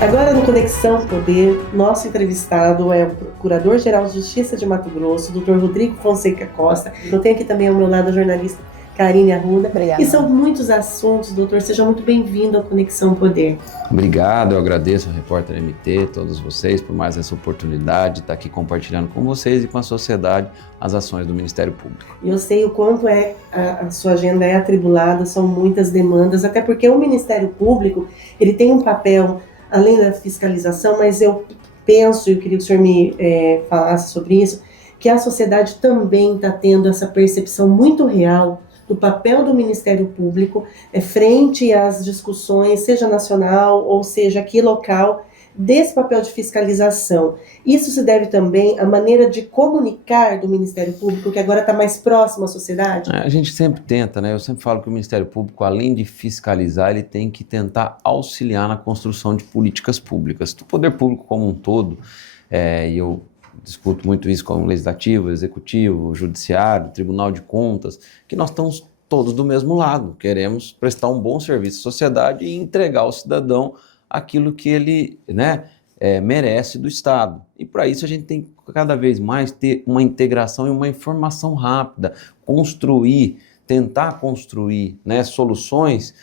Agora no Conexão Poder, nosso entrevistado é o Procurador-Geral de Justiça de Mato Grosso, Dr. Rodrigo Fonseca Costa. Eu tenho aqui também ao meu lado a jornalista Karine Arruda. Obrigada. E são muitos assuntos, doutor. Seja muito bem-vindo ao Conexão Poder. Obrigado, eu agradeço ao Repórter MT, todos vocês, por mais essa oportunidade de estar aqui compartilhando com vocês e com a sociedade as ações do Ministério Público. Eu sei o quanto a sua agenda é atribulada, são muitas demandas, até porque o Ministério Público ele tem um papel, além da fiscalização, mas eu penso, e eu queria que o senhor me falasse sobre isso, que a sociedade também está tendo essa percepção muito real do papel do Ministério Público frente às discussões, seja nacional ou seja aqui local, desse papel de fiscalização. Isso se deve também à maneira de comunicar do Ministério Público, que agora está mais próximo à sociedade? A gente sempre tenta, né? Eu sempre falo que o Ministério Público, além de fiscalizar, ele tem que tentar auxiliar na construção de políticas públicas. Do poder público como um todo, e eu discuto muito isso com o Legislativo, Executivo, Judiciário, Tribunal de Contas, que nós estamos todos do mesmo lado. Queremos prestar um bom serviço à sociedade e entregar ao cidadão aquilo que ele merece do Estado. E para isso a gente tem que cada vez mais ter uma integração e uma informação rápida, tentar construir soluções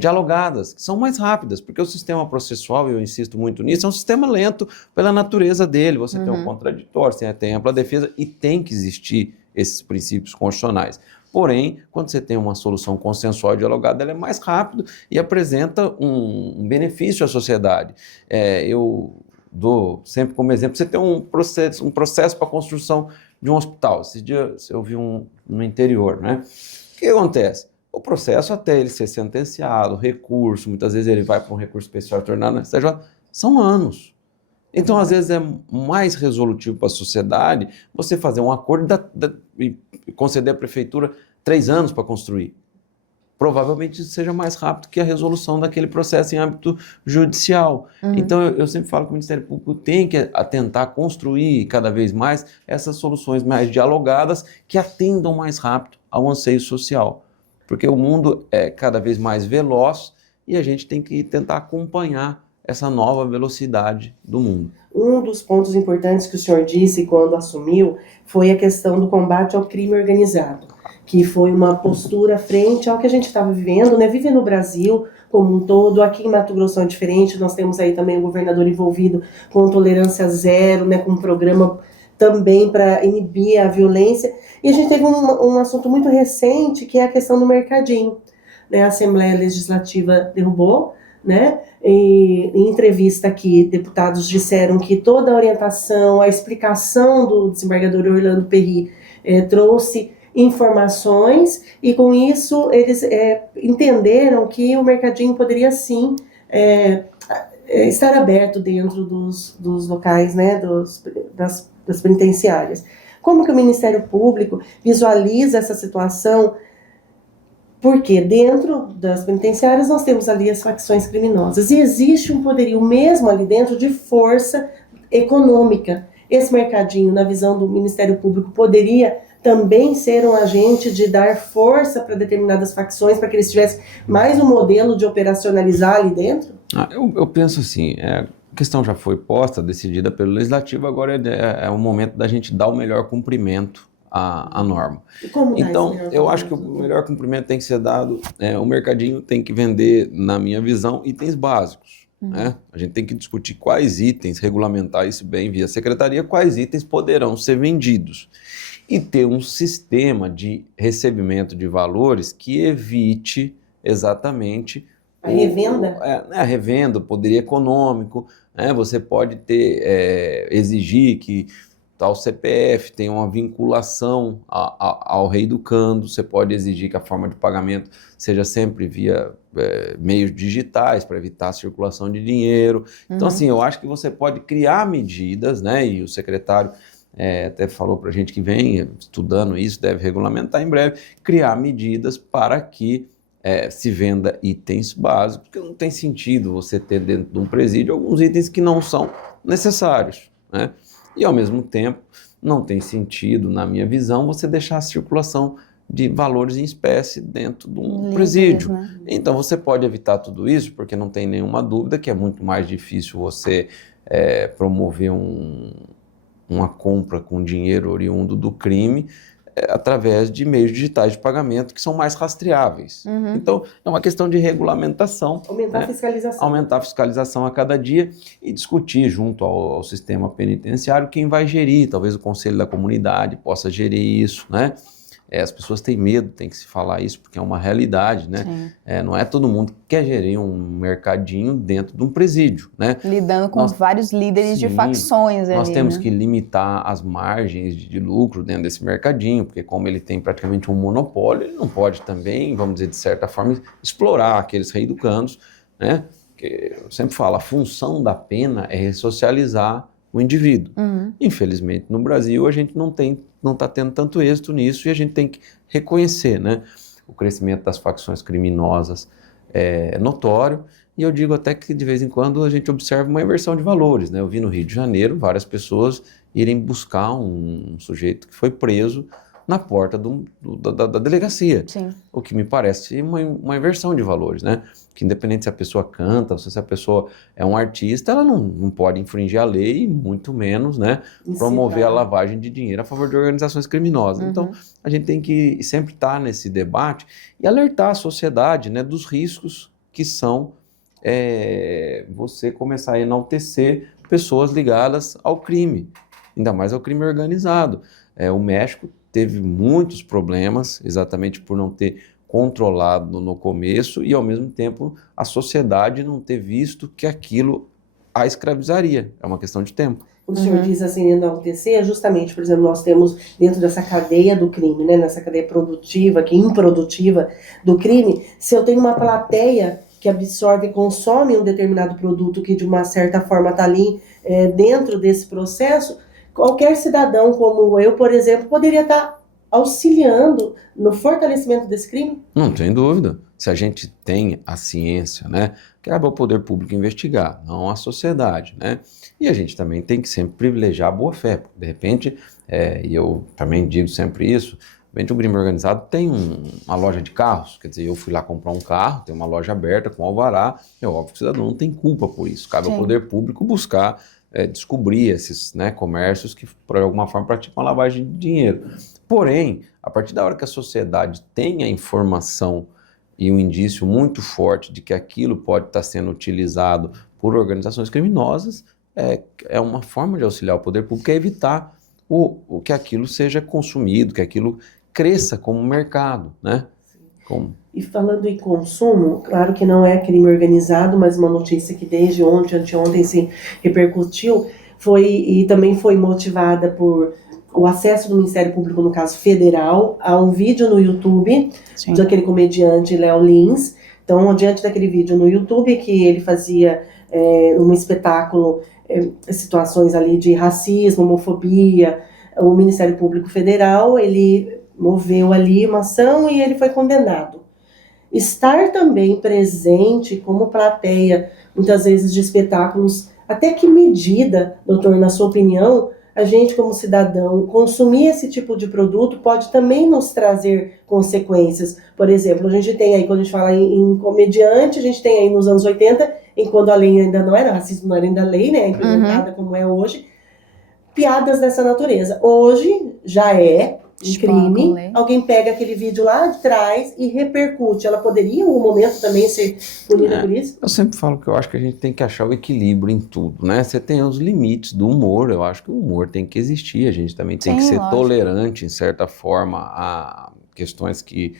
dialogadas, que são mais rápidas, porque o sistema processual, eu insisto muito nisso, é um sistema lento pela natureza dele. Você tem um contraditório, você tem ampla defesa e tem que existir esses princípios constitucionais. Porém, quando você tem uma solução consensual e dialogada, ela é mais rápida e apresenta um benefício à sociedade. Eu dou sempre como exemplo, você tem um processo para a construção de um hospital. Esse dia eu vi no interior, né? O que acontece? O processo até ele ser sentenciado, recurso, muitas vezes ele vai para um recurso especial tornado na STJ, são anos. Então, às vezes, é mais resolutivo para a sociedade você fazer um acordo e conceder à prefeitura 3 anos para construir. Provavelmente isso seja mais rápido que a resolução daquele processo em âmbito judicial. Então, eu sempre falo que o Ministério Público tem que tentar construir cada vez mais essas soluções mais dialogadas que atendam mais rápido ao anseio social. Porque o mundo é cada vez mais veloz e a gente tem que tentar acompanhar essa nova velocidade do mundo. Um dos pontos importantes que o senhor disse quando assumiu foi a questão do combate ao crime organizado, que foi uma postura frente ao que a gente estava vivendo, vive no Brasil como um todo. Aqui em Mato Grosso é diferente, nós temos aí também o governador envolvido com tolerância zero, com um programa também para inibir a violência. E a gente teve um assunto muito recente, que é a questão do mercadinho. A Assembleia Legislativa derrubou, e em entrevista aqui, deputados disseram que toda a orientação, a explicação do desembargador Orlando Perry trouxe informações, e com isso eles entenderam que o mercadinho poderia sim estar aberto dentro dos locais, das penitenciárias. Como que o Ministério Público visualiza essa situação? Porque dentro das penitenciárias nós temos ali as facções criminosas e existe um poderio mesmo ali dentro de força econômica. Esse mercadinho, na visão do Ministério Público, poderia também ser um agente de dar força para determinadas facções, para que eles tivessem mais um modelo de operacionalizar ali dentro? Eu penso assim, a questão já foi posta, decidida pelo Legislativo, agora é o momento da gente dar o melhor cumprimento à norma. E como então, eu acho que o melhor cumprimento tem que ser dado, o mercadinho tem que vender, na minha visão, itens básicos. A gente tem que discutir quais itens, regulamentar isso bem via secretaria, quais itens poderão ser vendidos. E ter um sistema de recebimento de valores que evite exatamente a revenda? A revenda, o poder econômico. Você pode exigir que tal CPF tenha uma vinculação ao reeducando, você pode exigir que a forma de pagamento seja sempre via meios digitais para evitar a circulação de dinheiro. Então, assim, eu acho que você pode criar medidas, e o secretário até falou para a gente que vem estudando isso, deve regulamentar em breve, criar medidas para que se venda itens básicos, porque não tem sentido você ter dentro de um presídio alguns itens que não são necessários, E ao mesmo tempo, não tem sentido, na minha visão, você deixar a circulação de valores em espécie dentro de um Líderes, presídio. né? Então você pode evitar tudo isso, porque não tem nenhuma dúvida que é muito mais difícil você promover uma compra com dinheiro oriundo do crime através de meios digitais de pagamento que são mais rastreáveis. Uhum. Então é uma questão de regulamentação. Aumentar a fiscalização. Aumentar a fiscalização a cada dia e discutir junto ao sistema penitenciário quem vai gerir, talvez o conselho da comunidade possa gerir isso, né? As pessoas têm medo, tem que se falar isso, porque é uma realidade, né? Não é todo mundo que quer gerir um mercadinho dentro de um presídio, né? Lidando com vários líderes de facções ali, nós temos né? que limitar as margens de lucro dentro desse mercadinho, porque como ele tem praticamente um monopólio, ele não pode também, vamos dizer, de certa forma, explorar aqueles reeducandos, né? Porque eu sempre falo, a função da pena é ressocializar o indivíduo. Infelizmente, no Brasil, a gente não está tendo tanto êxito nisso e a gente tem que reconhecer, né? O crescimento das facções criminosas é notório e eu digo até que de vez em quando a gente observa uma inversão de valores, né? Eu vi no Rio de Janeiro várias pessoas irem buscar um sujeito que foi preso na porta da delegacia. Sim. O que me parece uma inversão de valores, né? Que independente se a pessoa canta, ou se a pessoa é um artista, ela não pode infringir a lei, muito menos, né, promover a lavagem de dinheiro a favor de organizações criminosas. Então, a gente tem que sempre estar nesse debate e alertar a sociedade, né, dos riscos que são você começar a enaltecer pessoas ligadas ao crime, ainda mais ao crime organizado. O México teve muitos problemas, exatamente por não ter controlado no começo e, ao mesmo tempo, a sociedade não ter visto que aquilo a escravizaria. É uma questão de tempo. O senhor diz assim, enaltecer, justamente, por exemplo, nós temos dentro dessa cadeia do crime, né, nessa cadeia produtiva, que improdutiva do crime, se eu tenho uma plateia que absorve e consome um determinado produto que, de uma certa forma, está ali dentro desse processo, qualquer cidadão como eu, por exemplo, poderia estar auxiliando no fortalecimento desse crime? Não tem dúvida. Se a gente tem a ciência, né, cabe ao poder público investigar, não a sociedade, né? E a gente também tem que sempre privilegiar a boa-fé. De repente, e eu também digo sempre isso, de repente o crime organizado tem uma loja de carros, quer dizer, eu fui lá comprar um carro, tem uma loja aberta com alvará, é óbvio que o cidadão não tem culpa por isso. Cabe ao poder público buscar descobrir esses, né, comércios que, por alguma forma, praticam lavagem de dinheiro. Porém, a partir da hora que a sociedade tem a informação e um indício muito forte de que aquilo pode estar sendo utilizado por organizações criminosas, é uma forma de auxiliar o poder público a evitar que aquilo seja consumido, que aquilo cresça como mercado, né? E falando em consumo, claro que não é crime organizado, mas uma notícia que desde ontem, anteontem se repercutiu, e também foi motivada por o acesso do Ministério Público, no caso federal, a um vídeo no YouTube daquele comediante Léo Lins. Então, diante daquele vídeo no YouTube, que ele fazia um espetáculo, situações ali de racismo, homofobia, o Ministério Público Federal, ele moveu ali uma ação e ele foi condenado. Estar também presente como plateia, muitas vezes de espetáculos, até que medida, doutor, na sua opinião, a gente como cidadão consumir esse tipo de produto pode também nos trazer consequências? Por exemplo, a gente tem aí, quando a gente fala em comediante, a gente tem aí nos anos 80, enquanto a lei ainda não era, racismo não era ainda lei, né, implementada como é hoje, piadas dessa natureza. Hoje já é um crime, alguém pega aquele vídeo lá de trás e repercute. Ela poderia, em algum momento, também ser punida por isso? Eu sempre falo que eu acho que a gente tem que achar o equilíbrio em tudo, né? Você tem os limites do humor, eu acho que o humor tem que existir, a gente também tem que ser tolerante, em certa forma, a questões que...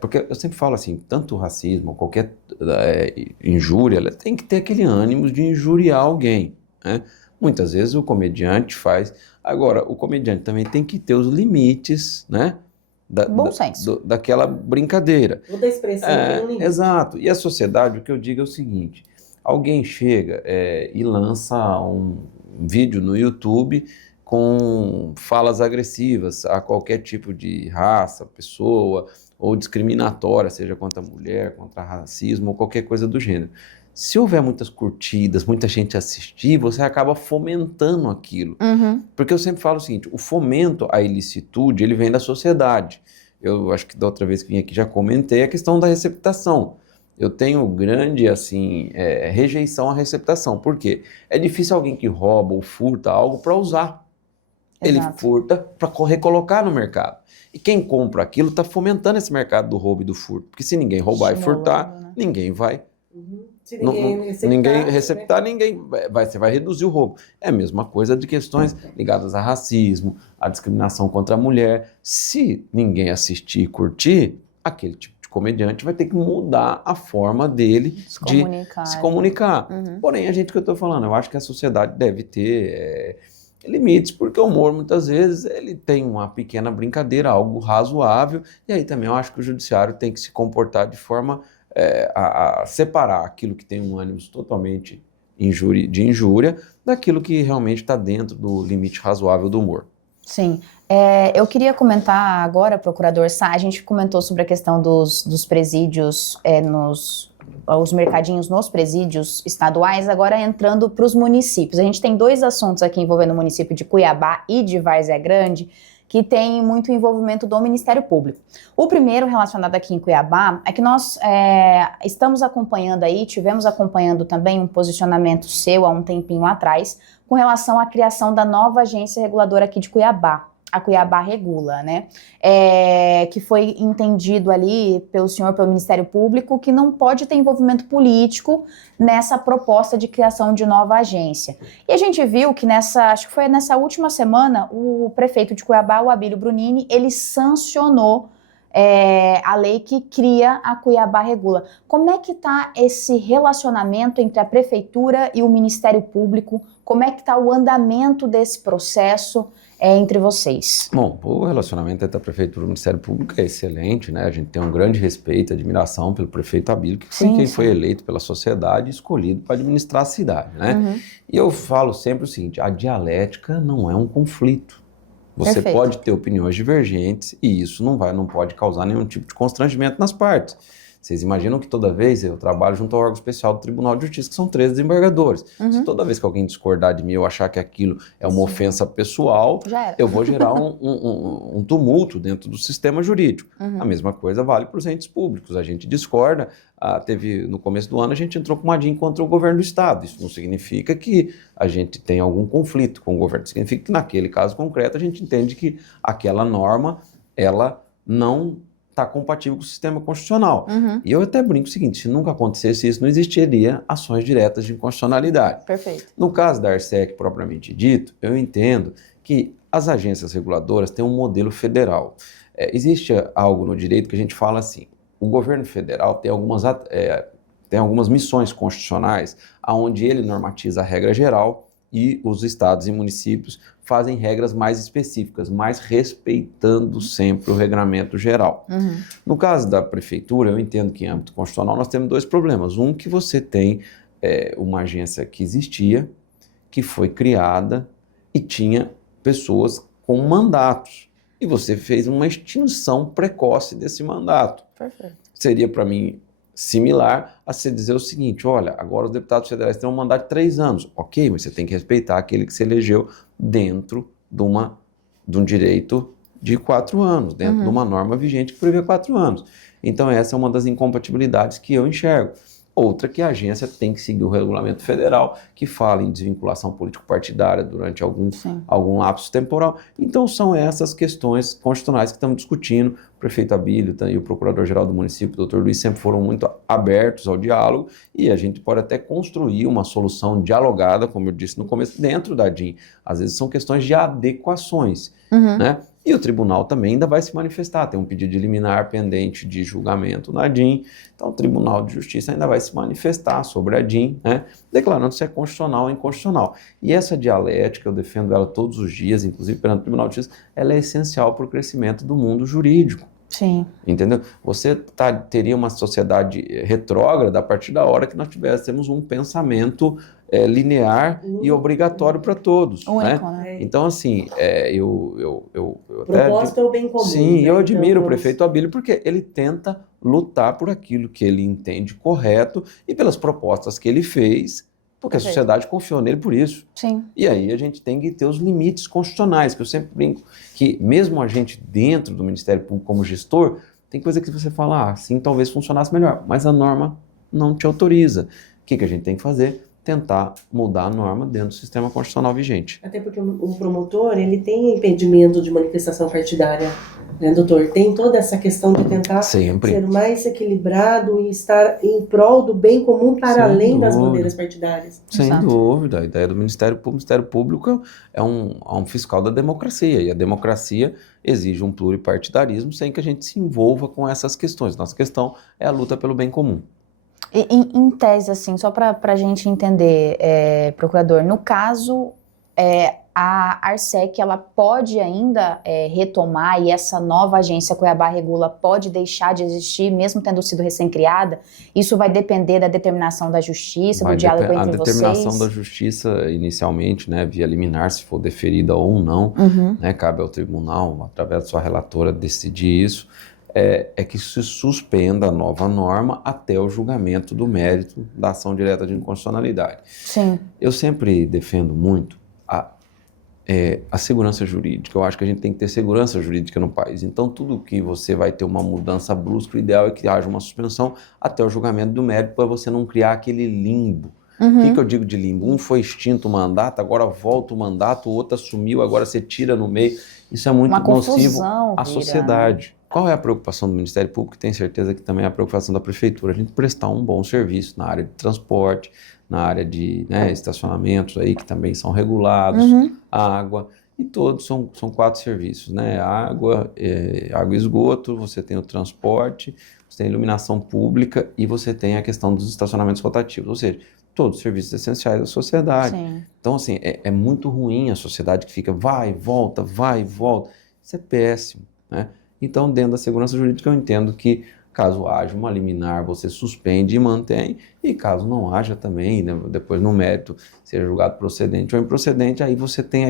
porque eu sempre falo assim, tanto o racismo, qualquer injúria, ela tem que ter aquele ânimo de injuriar alguém, né? Muitas vezes o comediante faz... Agora, o comediante também tem que ter os limites, né? Bom senso. Daquela brincadeira. Toda expressão tem um limite. Exato. E a sociedade, o que eu digo é o seguinte, alguém chega e lança um vídeo no YouTube com falas agressivas a qualquer tipo de raça, pessoa, ou discriminatória, seja contra a mulher, contra racismo, ou qualquer coisa do gênero. Se houver muitas curtidas, muita gente assistir, você acaba fomentando aquilo. Porque eu sempre falo o seguinte, o fomento à ilicitude, ele vem da sociedade. eu acho que da outra vez que vim aqui já comentei a questão da receptação. Eu tenho grande, assim, rejeição à receptação. Por quê? É difícil alguém que rouba ou furta algo para usar. Ele furta para recolocar no mercado. E quem compra aquilo está fomentando esse mercado do roubo e do furto. Porque se ninguém roubar e furtar, ninguém vai... Se ninguém receptar, você vai reduzir o roubo. É a mesma coisa de questões ligadas a racismo, a discriminação contra a mulher. Se ninguém assistir e curtir, aquele tipo de comediante vai ter que mudar a forma dele de se comunicar. Porém, que eu estou falando, eu acho que a sociedade deve ter limites, porque o humor, muitas vezes, ele tem uma pequena brincadeira, algo razoável, e aí também eu acho que o judiciário tem que se comportar de forma a separar aquilo que tem um ânimo totalmente de injúria daquilo que realmente está dentro do limite razoável do humor. Sim. Eu queria comentar agora, procurador Sá, a gente comentou sobre a questão dos presídios, os mercadinhos nos presídios estaduais, agora entrando para os municípios. A gente tem 2 assuntos aqui envolvendo o município de Cuiabá e de Várzea Grande, que tem muito envolvimento do Ministério Público. O primeiro relacionado aqui em Cuiabá é que nós estamos acompanhando aí, tivemos acompanhando também um posicionamento seu há um tempinho atrás, com relação à criação da nova agência reguladora aqui de Cuiabá, a Cuiabá Regula, né? Que foi entendido ali pelo senhor, pelo Ministério Público, que não pode ter envolvimento político nessa proposta de criação de nova agência. E a gente viu que acho que foi nessa última semana, o prefeito de Cuiabá, o Abílio Brunini, ele sancionou a lei que cria a Cuiabá Regula. Como é que está esse relacionamento entre a prefeitura e o Ministério Público? Como é que está o andamento desse processo entre vocês? Bom, o relacionamento entre a prefeitura e o Ministério Público é excelente, né? A gente tem um grande respeito e admiração pelo prefeito Abílio, que foi quem foi eleito pela sociedade e escolhido para administrar a cidade, né? E eu falo sempre o seguinte, a dialética não é um conflito. Você pode ter opiniões divergentes e isso não pode causar nenhum tipo de constrangimento nas partes. Vocês imaginam que toda vez eu trabalho junto ao órgão especial do Tribunal de Justiça, que são 13 desembargadores. Se toda vez que alguém discordar de mim ou achar que aquilo é uma ofensa pessoal, eu vou gerar um tumulto dentro do sistema jurídico. A mesma coisa vale para os entes públicos. A gente discorda. No começo do ano, a gente entrou com uma DIN contra o governo do Estado. Isso não significa que a gente tem algum conflito com o governo. Significa que, naquele caso concreto, a gente entende que aquela norma, ela não está compatível com o sistema constitucional. E eu até brinco o seguinte, se nunca acontecesse isso, não existiria ações diretas de inconstitucionalidade. Perfeito. No caso da ARSEC, propriamente dito, eu entendo que as agências reguladoras têm um modelo federal. Existe algo no direito que a gente fala assim, o governo federal tem algumas missões constitucionais onde ele normatiza a regra geral e os estados e municípios fazem regras mais específicas, mas respeitando sempre o regramento geral. No caso da prefeitura, eu entendo que em âmbito constitucional nós temos 2 problemas. Um, que você tem uma agência que existia, que foi criada e tinha pessoas com mandatos. E você fez uma extinção precoce desse mandato. Perfeito. Seria, para mim, similar a se dizer o seguinte, olha, agora os deputados federais têm um mandato de 3 anos. Ok, mas você tem que respeitar aquele que se elegeu dentro de um direito de 4 anos, dentro de uma norma vigente que prevê 4 anos. Então essa é uma das incompatibilidades que eu enxergo. Outra que a agência tem que seguir o regulamento federal, que fala em desvinculação político-partidária durante algum lapso temporal. Então são essas questões constitucionais que estamos discutindo. O prefeito Abílio e o procurador-geral do município, o Dr. Luiz, sempre foram muito abertos ao diálogo e a gente pode até construir uma solução dialogada, como eu disse no começo, dentro da DIN. Às vezes são questões de adequações, né? E o tribunal também ainda vai se manifestar, tem um pedido de liminar pendente de julgamento na DIN, então o Tribunal de Justiça ainda vai se manifestar sobre a DIN, né, declarando se é constitucional ou inconstitucional. E essa dialética, eu defendo ela todos os dias, inclusive perante o Tribunal de Justiça, ela é essencial para o crescimento do mundo jurídico. Sim. Entendeu? Você teria uma sociedade retrógrada a partir da hora que nós tivéssemos um pensamento linear e obrigatório para todos. Único, né? Então, assim, o propósito é o bem comum. Sim, né? eu admiro então, o prefeito Abílio porque ele tenta lutar por aquilo que ele entende correto e pelas propostas que ele fez porque a Perfeito. sociedade confiou nele por isso. Sim. E aí a gente tem que ter os limites constitucionais, que eu sempre brinco, que mesmo a gente dentro do Ministério Público como gestor, tem coisa que você fala, assim talvez funcionasse melhor, mas a norma não te autoriza. O que a gente tem que fazer? Tentar mudar a norma dentro do sistema constitucional vigente. Até porque o promotor, ele tem impedimento de manifestação partidária, né, doutor? Tem toda essa questão de tentar Sempre. ser mais equilibrado e estar em prol do bem comum para Sem além das dúvida. bandeiras partidárias. Sem Exato. dúvida, a ideia do Ministério Público é um fiscal da democracia, e a democracia exige um pluripartidarismo sem que a gente se envolva com essas questões. Nossa questão é a luta pelo bem comum. E, em tese, assim, só para a gente entender, procurador, no caso, a Arsec, ela pode ainda retomar, e essa nova agência Cuiabá Regula pode deixar de existir, mesmo tendo sido recém-criada? Isso vai depender da determinação da justiça, do diálogo entre vocês? A determinação da justiça, inicialmente, né, via liminar, se for deferida ou não, Uhum. né, cabe ao tribunal, através da sua relatora, decidir isso. É que se suspenda a nova norma até o julgamento do mérito da ação direta de inconstitucionalidade. Sim. Eu sempre defendo muito a segurança jurídica. Eu acho que a gente tem que ter segurança jurídica no país. Então, tudo que você vai ter uma mudança brusca, o ideal é que haja uma suspensão até o julgamento do mérito, para você não criar aquele limbo. Uhum. O que eu digo de limbo? Um foi extinto o mandato, agora volta o mandato, o outro assumiu, agora você tira no meio. Isso é muito Uma nocivo confusão à vira, sociedade. Qual é a preocupação do Ministério Público? Tenho certeza que também é a preocupação da Prefeitura. A gente prestar um bom serviço na área de transporte, na área de estacionamentos aí que também são regulados, Uhum. água, e todos são 4 serviços, né? Água e esgoto, você tem o transporte, você tem a iluminação pública e você tem a questão dos estacionamentos rotativos, ou seja, todos os serviços essenciais da sociedade. Sim. Então, assim, é muito ruim a sociedade que fica vai e volta. Isso é péssimo, né? Então, dentro da segurança jurídica, eu entendo que, caso haja uma liminar, você suspende e mantém, e caso não haja também, né, depois no mérito, seja julgado procedente ou improcedente, aí você tem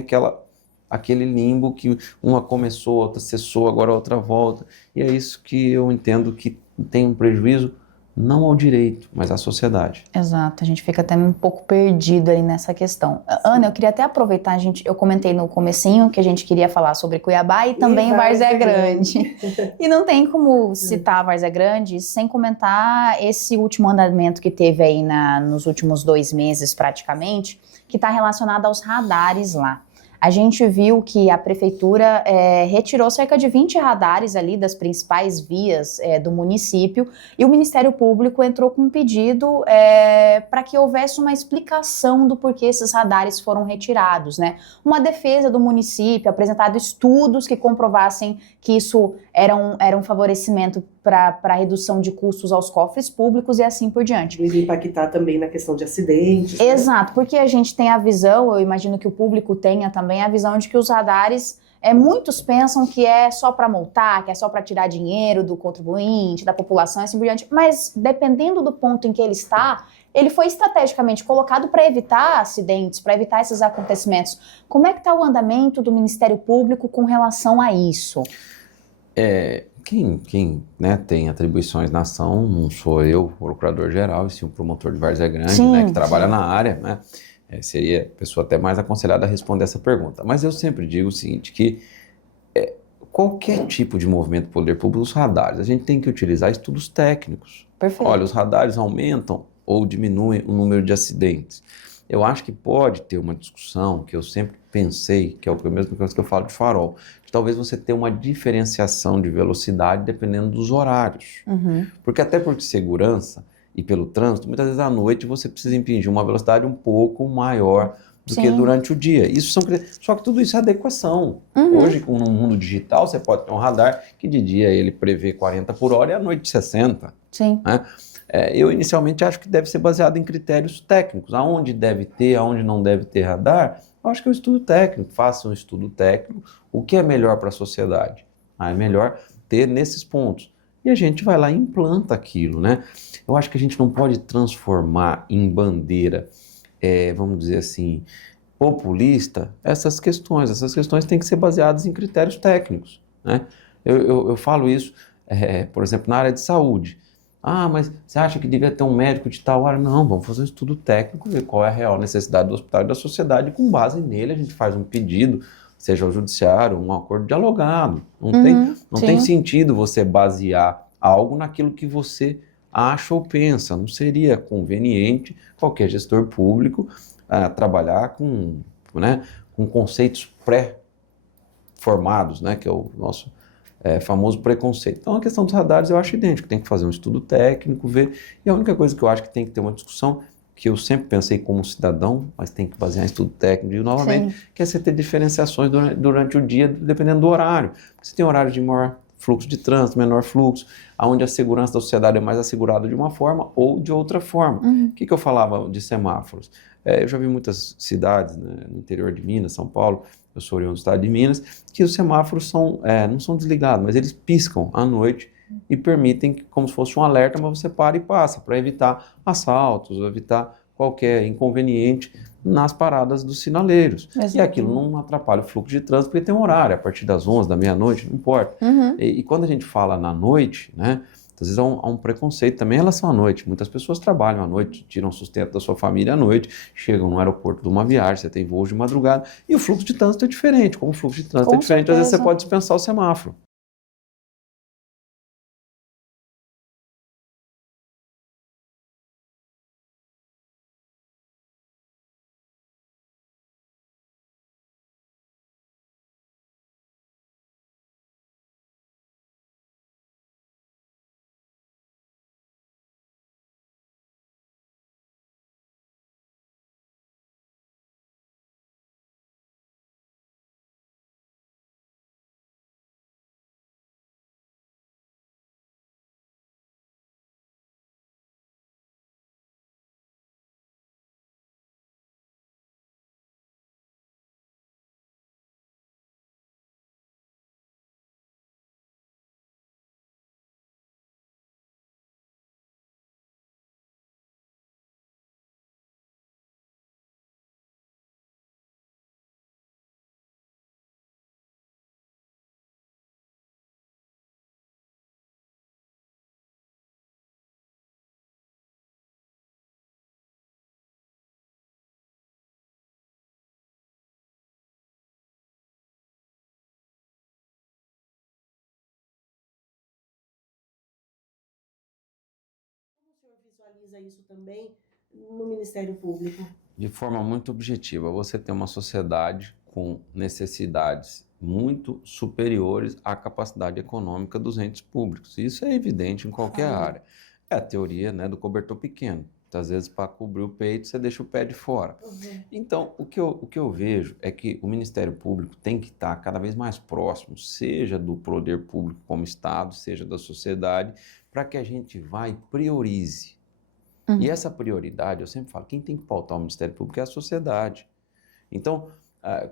aquele limbo que uma começou, outra cessou, agora a outra volta, e é isso que eu entendo que tem um prejuízo não ao direito, mas à sociedade. Exato, a gente fica até um pouco perdido aí nessa questão. Ana, eu queria até aproveitar, eu comentei no comecinho que a gente queria falar sobre Cuiabá e também Várzea Grande. E não tem como citar Várzea Grande sem comentar esse último andamento que teve aí nos últimos 2 meses praticamente, que está relacionado aos radares lá. A gente viu que a prefeitura retirou cerca de 20 radares ali das principais vias do município, e o Ministério Público entrou com um pedido para que houvesse uma explicação do porquê esses radares foram retirados, né? Uma defesa do município, apresentado estudos que comprovassem que isso era um favorecimento para a redução de custos aos cofres públicos e assim por diante. Ele impactar também na questão de acidentes. Exato, porque a gente tem a visão, eu imagino que o público tenha também a visão de que os radares, muitos pensam que é só para multar, que é só para tirar dinheiro do contribuinte, da população e assim por diante, mas dependendo do ponto em que ele está, ele foi estrategicamente colocado para evitar acidentes, para evitar esses acontecimentos. Como é que está o andamento do Ministério Público com relação a isso? Quem tem atribuições na ação não sou eu, o procurador-geral, e sim o promotor de Várzea Grande, Sim, né, que trabalha na área, né? Seria a pessoa até mais aconselhada a responder essa pergunta. Mas eu sempre digo o seguinte, que qualquer tipo de movimento do poder público, os radares, a gente tem que utilizar estudos técnicos. Perfeito. Olha, os radares aumentam ou diminuem o número de acidentes. Eu acho que pode ter uma discussão, que eu sempre pensei, que é a mesma coisa que eu falo de farol, de talvez você ter uma diferenciação de velocidade dependendo dos horários. Uhum. Porque até por segurança e pelo trânsito, muitas vezes à noite você precisa impingir uma velocidade um pouco maior do que durante o dia. Só que tudo isso é adequação. Uhum. Hoje, no mundo digital, você pode ter um radar que de dia ele prevê 40 por hora e à noite 60. Sim. Né? Eu inicialmente acho que deve ser baseado em critérios técnicos. Aonde deve ter, aonde não deve ter radar, eu acho que é um estudo técnico. Faça um estudo técnico. O que é melhor para a sociedade? É melhor ter nesses pontos. E a gente vai lá e implanta aquilo, né? Eu acho que a gente não pode transformar em bandeira, vamos dizer assim, populista, essas questões. Essas questões têm que ser baseadas em critérios técnicos, né? Eu falo isso, por exemplo, na área de saúde. Ah, mas você acha que devia ter um médico de tal área? Não, vamos fazer um estudo técnico, ver qual é a real necessidade do hospital e da sociedade, e com base nele a gente faz um pedido, seja ao judiciário, um acordo dialogado. Não tem sim. sentido você basear algo naquilo que você acha ou pensa. Não seria conveniente qualquer gestor público trabalhar né, com conceitos pré-formados, né, que é o nosso famoso preconceito. Então, a questão dos radares eu acho idêntico, tem que fazer um estudo técnico, ver, e a única coisa que eu acho que tem que ter uma discussão, que eu sempre pensei como cidadão, mas tem que basear em estudo técnico, e novamente, que é você ter diferenciações durante o dia, dependendo do horário. Você tem horário de maior fluxo de trânsito, menor fluxo, onde a segurança da sociedade é mais assegurada de uma forma ou de outra forma. O que eu falava de semáforos? Eu já vi muitas cidades, né, no interior de Minas, São Paulo, eu sou oriundo do estado de Minas, que os semáforos não são desligados, mas eles piscam à noite e permitem, como se fosse um alerta, mas você para e passa, para evitar assaltos, evitar qualquer inconveniente nas paradas dos sinaleiros. Exato. E aquilo não atrapalha o fluxo de trânsito, porque tem um horário, a partir das 11, da meia-noite, não importa. E quando a gente fala na noite, né, às vezes há um preconceito também em relação à noite. Muitas pessoas trabalham à noite, tiram sustento da sua família à noite, chegam no aeroporto de uma viagem, você tem voos de madrugada, e o fluxo de trânsito é diferente. Como o fluxo de trânsito é diferente, às vezes você pode dispensar o semáforo. Como o senhor visualiza isso também no Ministério Público? De forma muito objetiva, você tem uma sociedade com necessidades muito superiores à capacidade econômica dos entes públicos. Isso é evidente em qualquer área. É a teoria, né, do cobertor pequeno. Muitas vezes, para cobrir o peito, você deixa o pé de fora. Então, o que eu vejo é que o Ministério Público tem que estar cada vez mais próximo, seja do poder público como Estado, seja da sociedade, para que a gente vá e priorize. E essa prioridade, eu sempre falo, quem tem que pautar o Ministério Público é a sociedade. Então,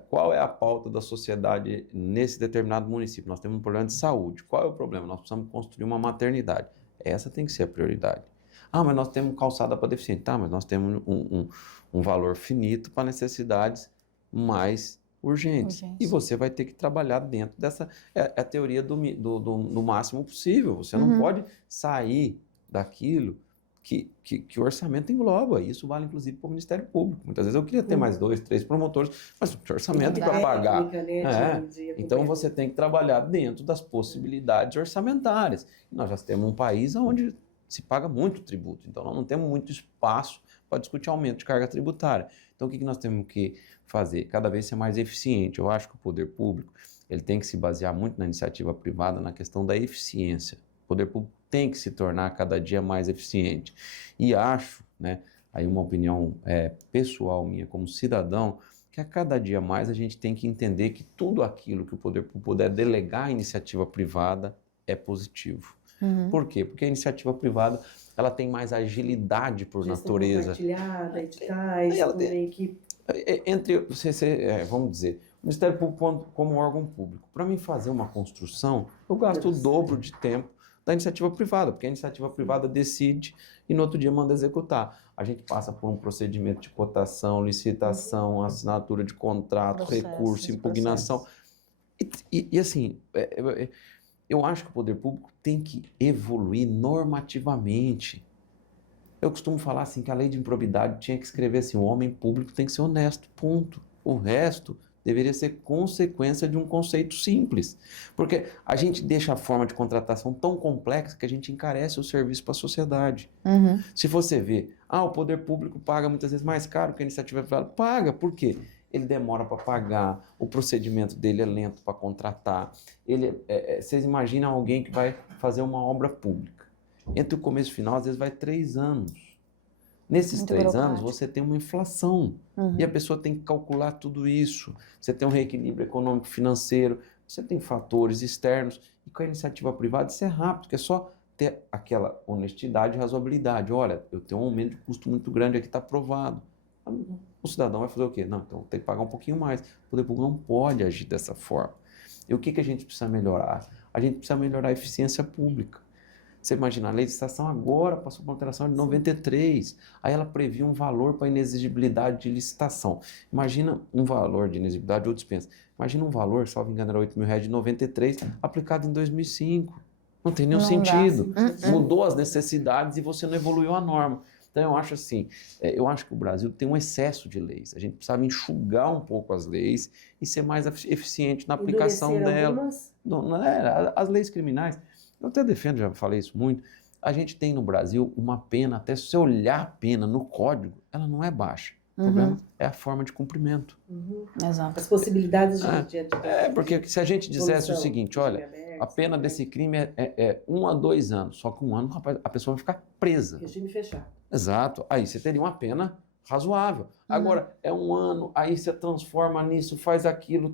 qual é a pauta da sociedade nesse determinado município? Nós temos um problema de saúde. Qual é o problema? Nós precisamos construir uma maternidade. Essa tem que ser a prioridade. Ah, mas nós temos calçada para deficiente. Tá, mas nós temos um valor finito para necessidades mais urgentes. E você vai ter que trabalhar dentro dessa... É a teoria do máximo possível. Você não pode sair daquilo que o orçamento engloba. Isso vale, inclusive, para o Ministério Público. Muitas vezes eu queria ter mais 2, 3 promotores, mas o orçamento para pagar. Então, você tem que trabalhar dentro das possibilidades orçamentárias. Nós já temos um país onde se paga muito tributo, então nós não temos muito espaço para discutir aumento de carga tributária. Então, o que nós temos que fazer? Cada vez ser mais eficiente. Eu acho que o poder público ele tem que se basear muito na iniciativa privada, na questão da eficiência. O poder público tem que se tornar cada dia mais eficiente. E acho, né, aí uma opinião pessoal minha como cidadão, que a cada dia mais a gente tem que entender que tudo aquilo que o poder público puder delegar à iniciativa privada é positivo. Por quê? Porque a iniciativa privada ela tem mais agilidade por natureza. Compartilhada, editais, meio que... Vamos dizer, o Ministério Público como órgão público, para mim fazer uma construção, eu gasto o dobro de tempo da iniciativa privada, porque a iniciativa privada decide e no outro dia manda executar. A gente passa por um procedimento de cotação, licitação, assinatura de contrato, recurso, impugnação. E assim, eu acho que o poder público tem que evoluir normativamente. Eu costumo falar assim que a lei de improbidade tinha que escrever assim, o homem público tem que ser honesto, ponto. O resto deveria ser consequência de um conceito simples. Porque a gente deixa a forma de contratação tão complexa que a gente encarece o serviço para a sociedade. Se você ver, o poder público paga muitas vezes mais caro que a iniciativa privada, paga, por quê? Ele demora para pagar, o procedimento dele é lento para contratar. Vocês imaginam alguém que vai fazer uma obra pública. Entre o começo e o final, às vezes vai 3 anos. Nesses Muito 3 anos, burocrático. você tem uma inflação. E a pessoa tem que calcular tudo isso. Você tem um reequilíbrio econômico-financeiro, você tem fatores externos. E com a iniciativa privada, isso é rápido, que é só ter aquela honestidade e razoabilidade. Olha, eu tenho um aumento de custo muito grande aqui, está aprovado. O cidadão vai fazer o quê? Não, então tem que pagar um pouquinho mais. O poder público não pode agir dessa forma. E o que a gente precisa melhorar? A gente precisa melhorar a eficiência pública. Você imagina, a lei de licitação agora passou por uma alteração de 93. Aí ela previa um valor para inexigibilidade de licitação. Imagina um valor de inexigibilidade ou dispensa. Imagina um valor, salvo engano, era R$8.000 de 93, aplicado em 2005. Não tem nenhum sentido. Mudou as necessidades e você não evoluiu a norma. Então eu acho assim, eu acho que o Brasil tem um excesso de leis. A gente precisava enxugar um pouco as leis e ser mais eficiente na aplicação delas. As leis criminais, eu até defendo, já falei isso muito, a gente tem no Brasil uma pena, até se você olhar a pena no código, ela não é baixa. O problema é a forma de cumprimento. Exato. As possibilidades porque se a gente dissesse o seguinte, olha, a pena desse crime é 1 a 2 anos, só que 1 ano a pessoa vai ficar presa. Regime fechado. Exato. Aí você teria uma pena razoável. Agora, é 1 ano, aí você transforma nisso, faz aquilo,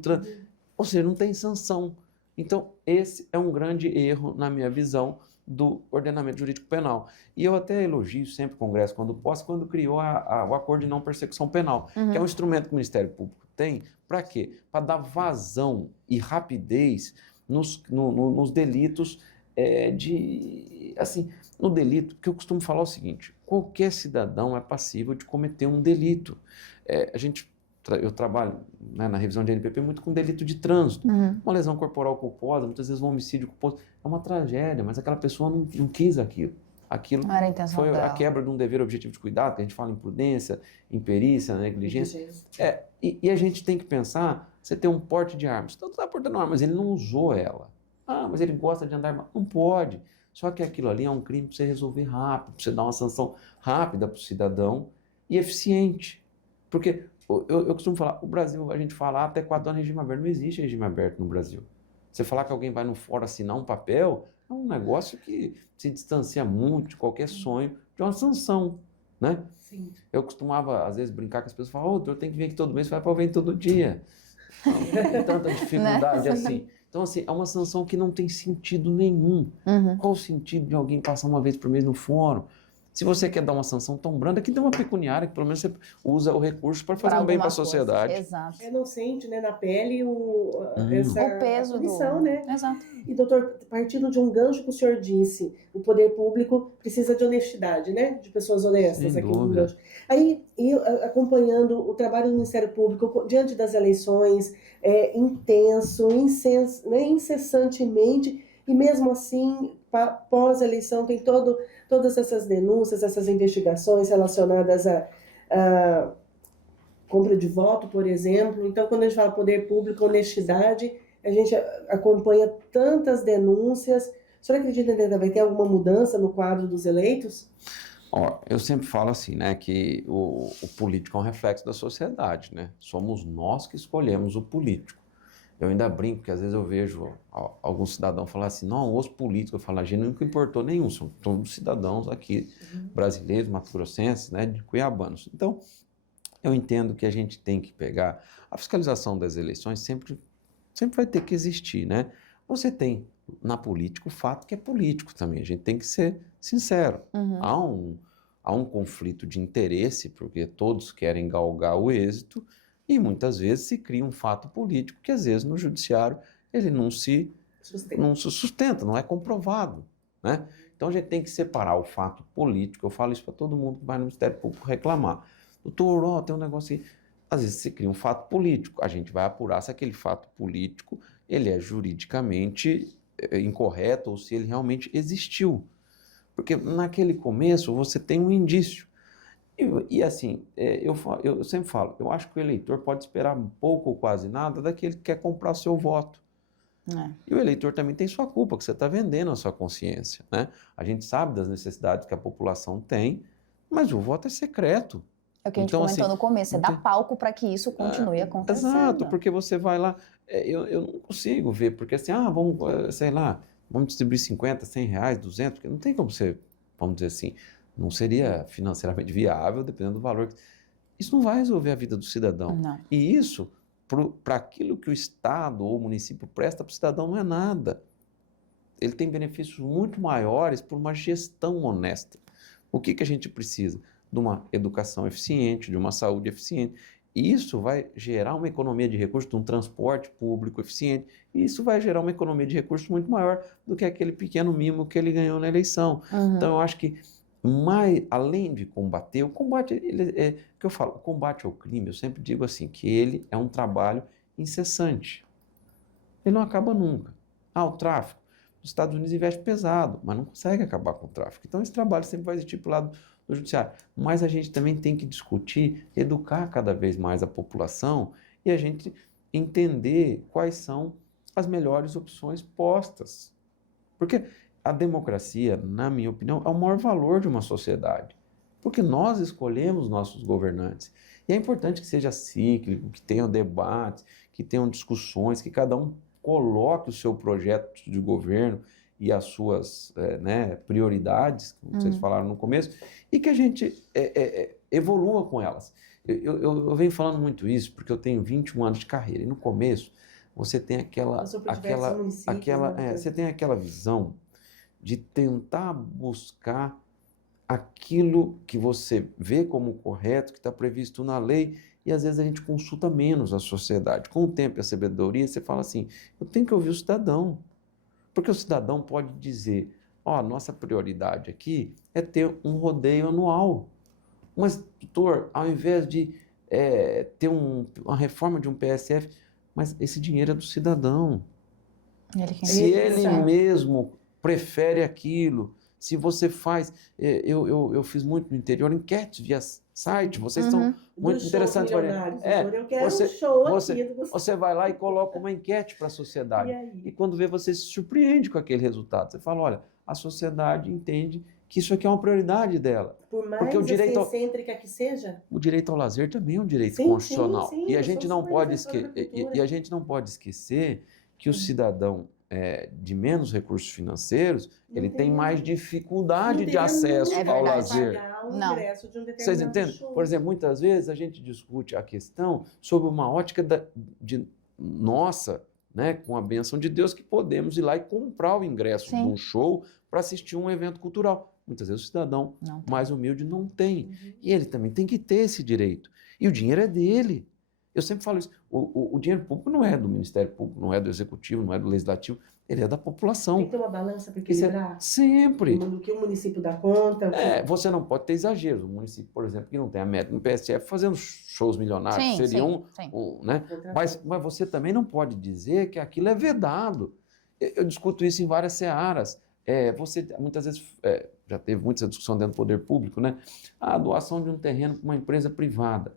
ou seja, não tem sanção. Então, esse é um grande erro, na minha visão, do ordenamento jurídico penal. E eu até elogio sempre o Congresso, quando criou o Acordo de Não Persecução Penal, que é um instrumento que o Ministério Público tem, para quê? Para dar vazão e rapidez nos delitos no delito, que eu costumo falar o seguinte, qualquer cidadão é passível de cometer um delito. Eu trabalho na revisão de NPP muito com delito de trânsito. Uma lesão corporal culposa, muitas vezes um homicídio culposo. É uma tragédia, mas aquela pessoa não quis aquilo. Aquilo não era a intenção foi dela. A quebra de um dever objetivo de cuidado, que a gente fala em prudência, imperícia, negligência. E a gente tem que pensar, você tem um porte de armas. Então, está portando arma, mas ele não usou ela. Mas ele gosta de andar armado. Não pode. Só que aquilo ali é um crime para você resolver rápido, para você dar uma sanção rápida para o cidadão e eficiente. Porque eu costumo falar, o Brasil, a gente fala até 4 anos regime aberto. Não existe regime aberto no Brasil. Você falar que alguém vai no fórum assinar um papel, é um negócio que se distancia muito de qualquer sonho de uma sanção, né? Sim. Eu costumava, às vezes, brincar com as pessoas e falar, eu tenho que vir aqui todo mês, vai para eu vir todo dia. Não tem tanta dificuldade assim. Então, assim, é uma sanção que não tem sentido nenhum. Qual o sentido de alguém passar uma vez por mês no fórum? Se você quer dar uma sanção tão branda, que dê uma pecuniária, que pelo menos você usa o recurso para fazer um bem para a sociedade. Exato. Não sente, né, na pele o peso punição, né? Exato. E, doutor, partindo de um gancho que o senhor disse, o poder público precisa de honestidade, né? De pessoas honestas. Sem aqui dúvida. no gancho. Aí, acompanhando o trabalho do Ministério Público diante das eleições, intenso, incessantemente, e mesmo assim, pós-eleição, tem todas essas denúncias, essas investigações relacionadas a compra de voto, por exemplo. Então, quando a gente fala poder público, honestidade, a gente acompanha tantas denúncias. A senhora acredita que vai ter alguma mudança no quadro dos eleitos? Eu sempre falo assim, né, que o político é um reflexo da sociedade, né? Somos nós que escolhemos o político. Eu ainda brinco, que às vezes eu vejo algum cidadão falar assim, não, os políticos, eu falo, a gente nunca importou nenhum, são todos cidadãos aqui, brasileiros, mato-grossenses, né, de cuiabanos. Então, eu entendo que a gente tem que pegar, a fiscalização das eleições sempre vai ter que existir, né? Você tem na política o fato que é político também, a gente tem que ser sincero. Há um conflito de interesse, porque todos querem galgar o êxito, e muitas vezes se cria um fato político que às vezes no judiciário ele não se sustenta, não é comprovado, né? Então a gente tem que separar o fato político, eu falo isso para todo mundo que vai no Ministério Público reclamar. Doutor, tem um negócio aí. Às vezes se cria um fato político, a gente vai apurar se aquele fato político ele é juridicamente incorreto ou se ele realmente existiu. Porque naquele começo você tem um indício. E assim, eu sempre falo, eu acho que o eleitor pode esperar pouco ou quase nada daquele que quer comprar seu voto. E o eleitor também tem sua culpa, que você está vendendo a sua consciência, né? A gente sabe das necessidades que a população tem, mas o voto é secreto. É o que a gente Então, comentou assim, no começo, é dar palco para que isso continue acontecendo. Exato, porque você vai lá, eu não consigo ver, porque assim, vamos, sei lá, vamos distribuir 50, 100 reais, 200, porque não tem como você, vamos dizer assim, não seria financeiramente viável, dependendo do valor. Isso não vai resolver a vida do cidadão. Não. E isso, para aquilo que o Estado ou o município presta para o cidadão, não é nada. Ele tem benefícios muito maiores por uma gestão honesta. O que a gente precisa? De uma educação eficiente, de uma saúde eficiente. E isso vai gerar uma economia de recursos, de um transporte público eficiente. E isso vai gerar uma economia de recursos muito maior do que aquele pequeno mimo que ele ganhou na eleição. Então, eu acho que, além de combater, o combate, que eu falo, o combate ao crime, eu sempre digo assim, que ele é um trabalho incessante. Ele não acaba nunca. O tráfico. Os Estados Unidos investem pesado, mas não consegue acabar com o tráfico. Então, esse trabalho sempre vai existir para o lado do judiciário. Mas a gente também tem que discutir, educar cada vez mais a população e a gente entender quais são as melhores opções postas. Porque a democracia, na minha opinião, é o maior valor de uma sociedade. Porque nós escolhemos nossos governantes. E é importante que seja cíclico, que tenham debates, que tenham discussões, que cada um coloque o seu projeto de governo e as suas prioridades, como vocês falaram no começo, e que a gente evolua com elas. Eu venho falando muito isso porque eu tenho 21 anos de carreira, e no começo você tem você tem aquela visão de tentar buscar aquilo que você vê como correto, que está previsto na lei, e às vezes a gente consulta menos a sociedade. Com o tempo e a sabedoria, você fala assim, eu tenho que ouvir o cidadão. Porque o cidadão pode dizer, a nossa prioridade aqui é ter um rodeio anual. Mas, doutor, ao invés de ter uma reforma de um PSF, mas esse dinheiro é do cidadão. Se ele mesmo prefere aquilo, se você faz... Eu fiz muito no interior, enquetes via site, vocês são muito interessantes. Eu quero um show aqui. Você vai lá e coloca uma enquete para a sociedade. E quando vê, você se surpreende com aquele resultado. Você fala, olha, a sociedade entende que isso aqui é uma prioridade dela. Por mais excêntrica que seja? O direito ao lazer também é um direito constitucional. Sim, e a gente não pode esquecer que o cidadão de menos recursos financeiros, ele tem mais dificuldade de acesso ao lazer. Vocês entendem? Por exemplo, muitas vezes a gente discute a questão sob uma ótica nossa, né, com a bênção de Deus, que podemos ir lá e comprar o ingresso de um show para assistir um evento cultural. Muitas vezes o cidadão mais humilde não tem. E ele também tem que ter esse direito. E o dinheiro é dele. Eu sempre falo isso, o dinheiro público não é do Ministério Público, não é do Executivo, não é do Legislativo, ele é da população. Tem que ter uma balança para equilibrar. Sempre. Do que o município dá conta. Você não pode ter exageros. O município, por exemplo, que não tem a meta no PSF, fazendo shows milionários, seria né? Mas você também não pode dizer que aquilo é vedado. Eu discuto isso em várias searas. Você muitas vezes, já teve muita discussão dentro do poder público, né? A doação de um terreno para uma empresa privada.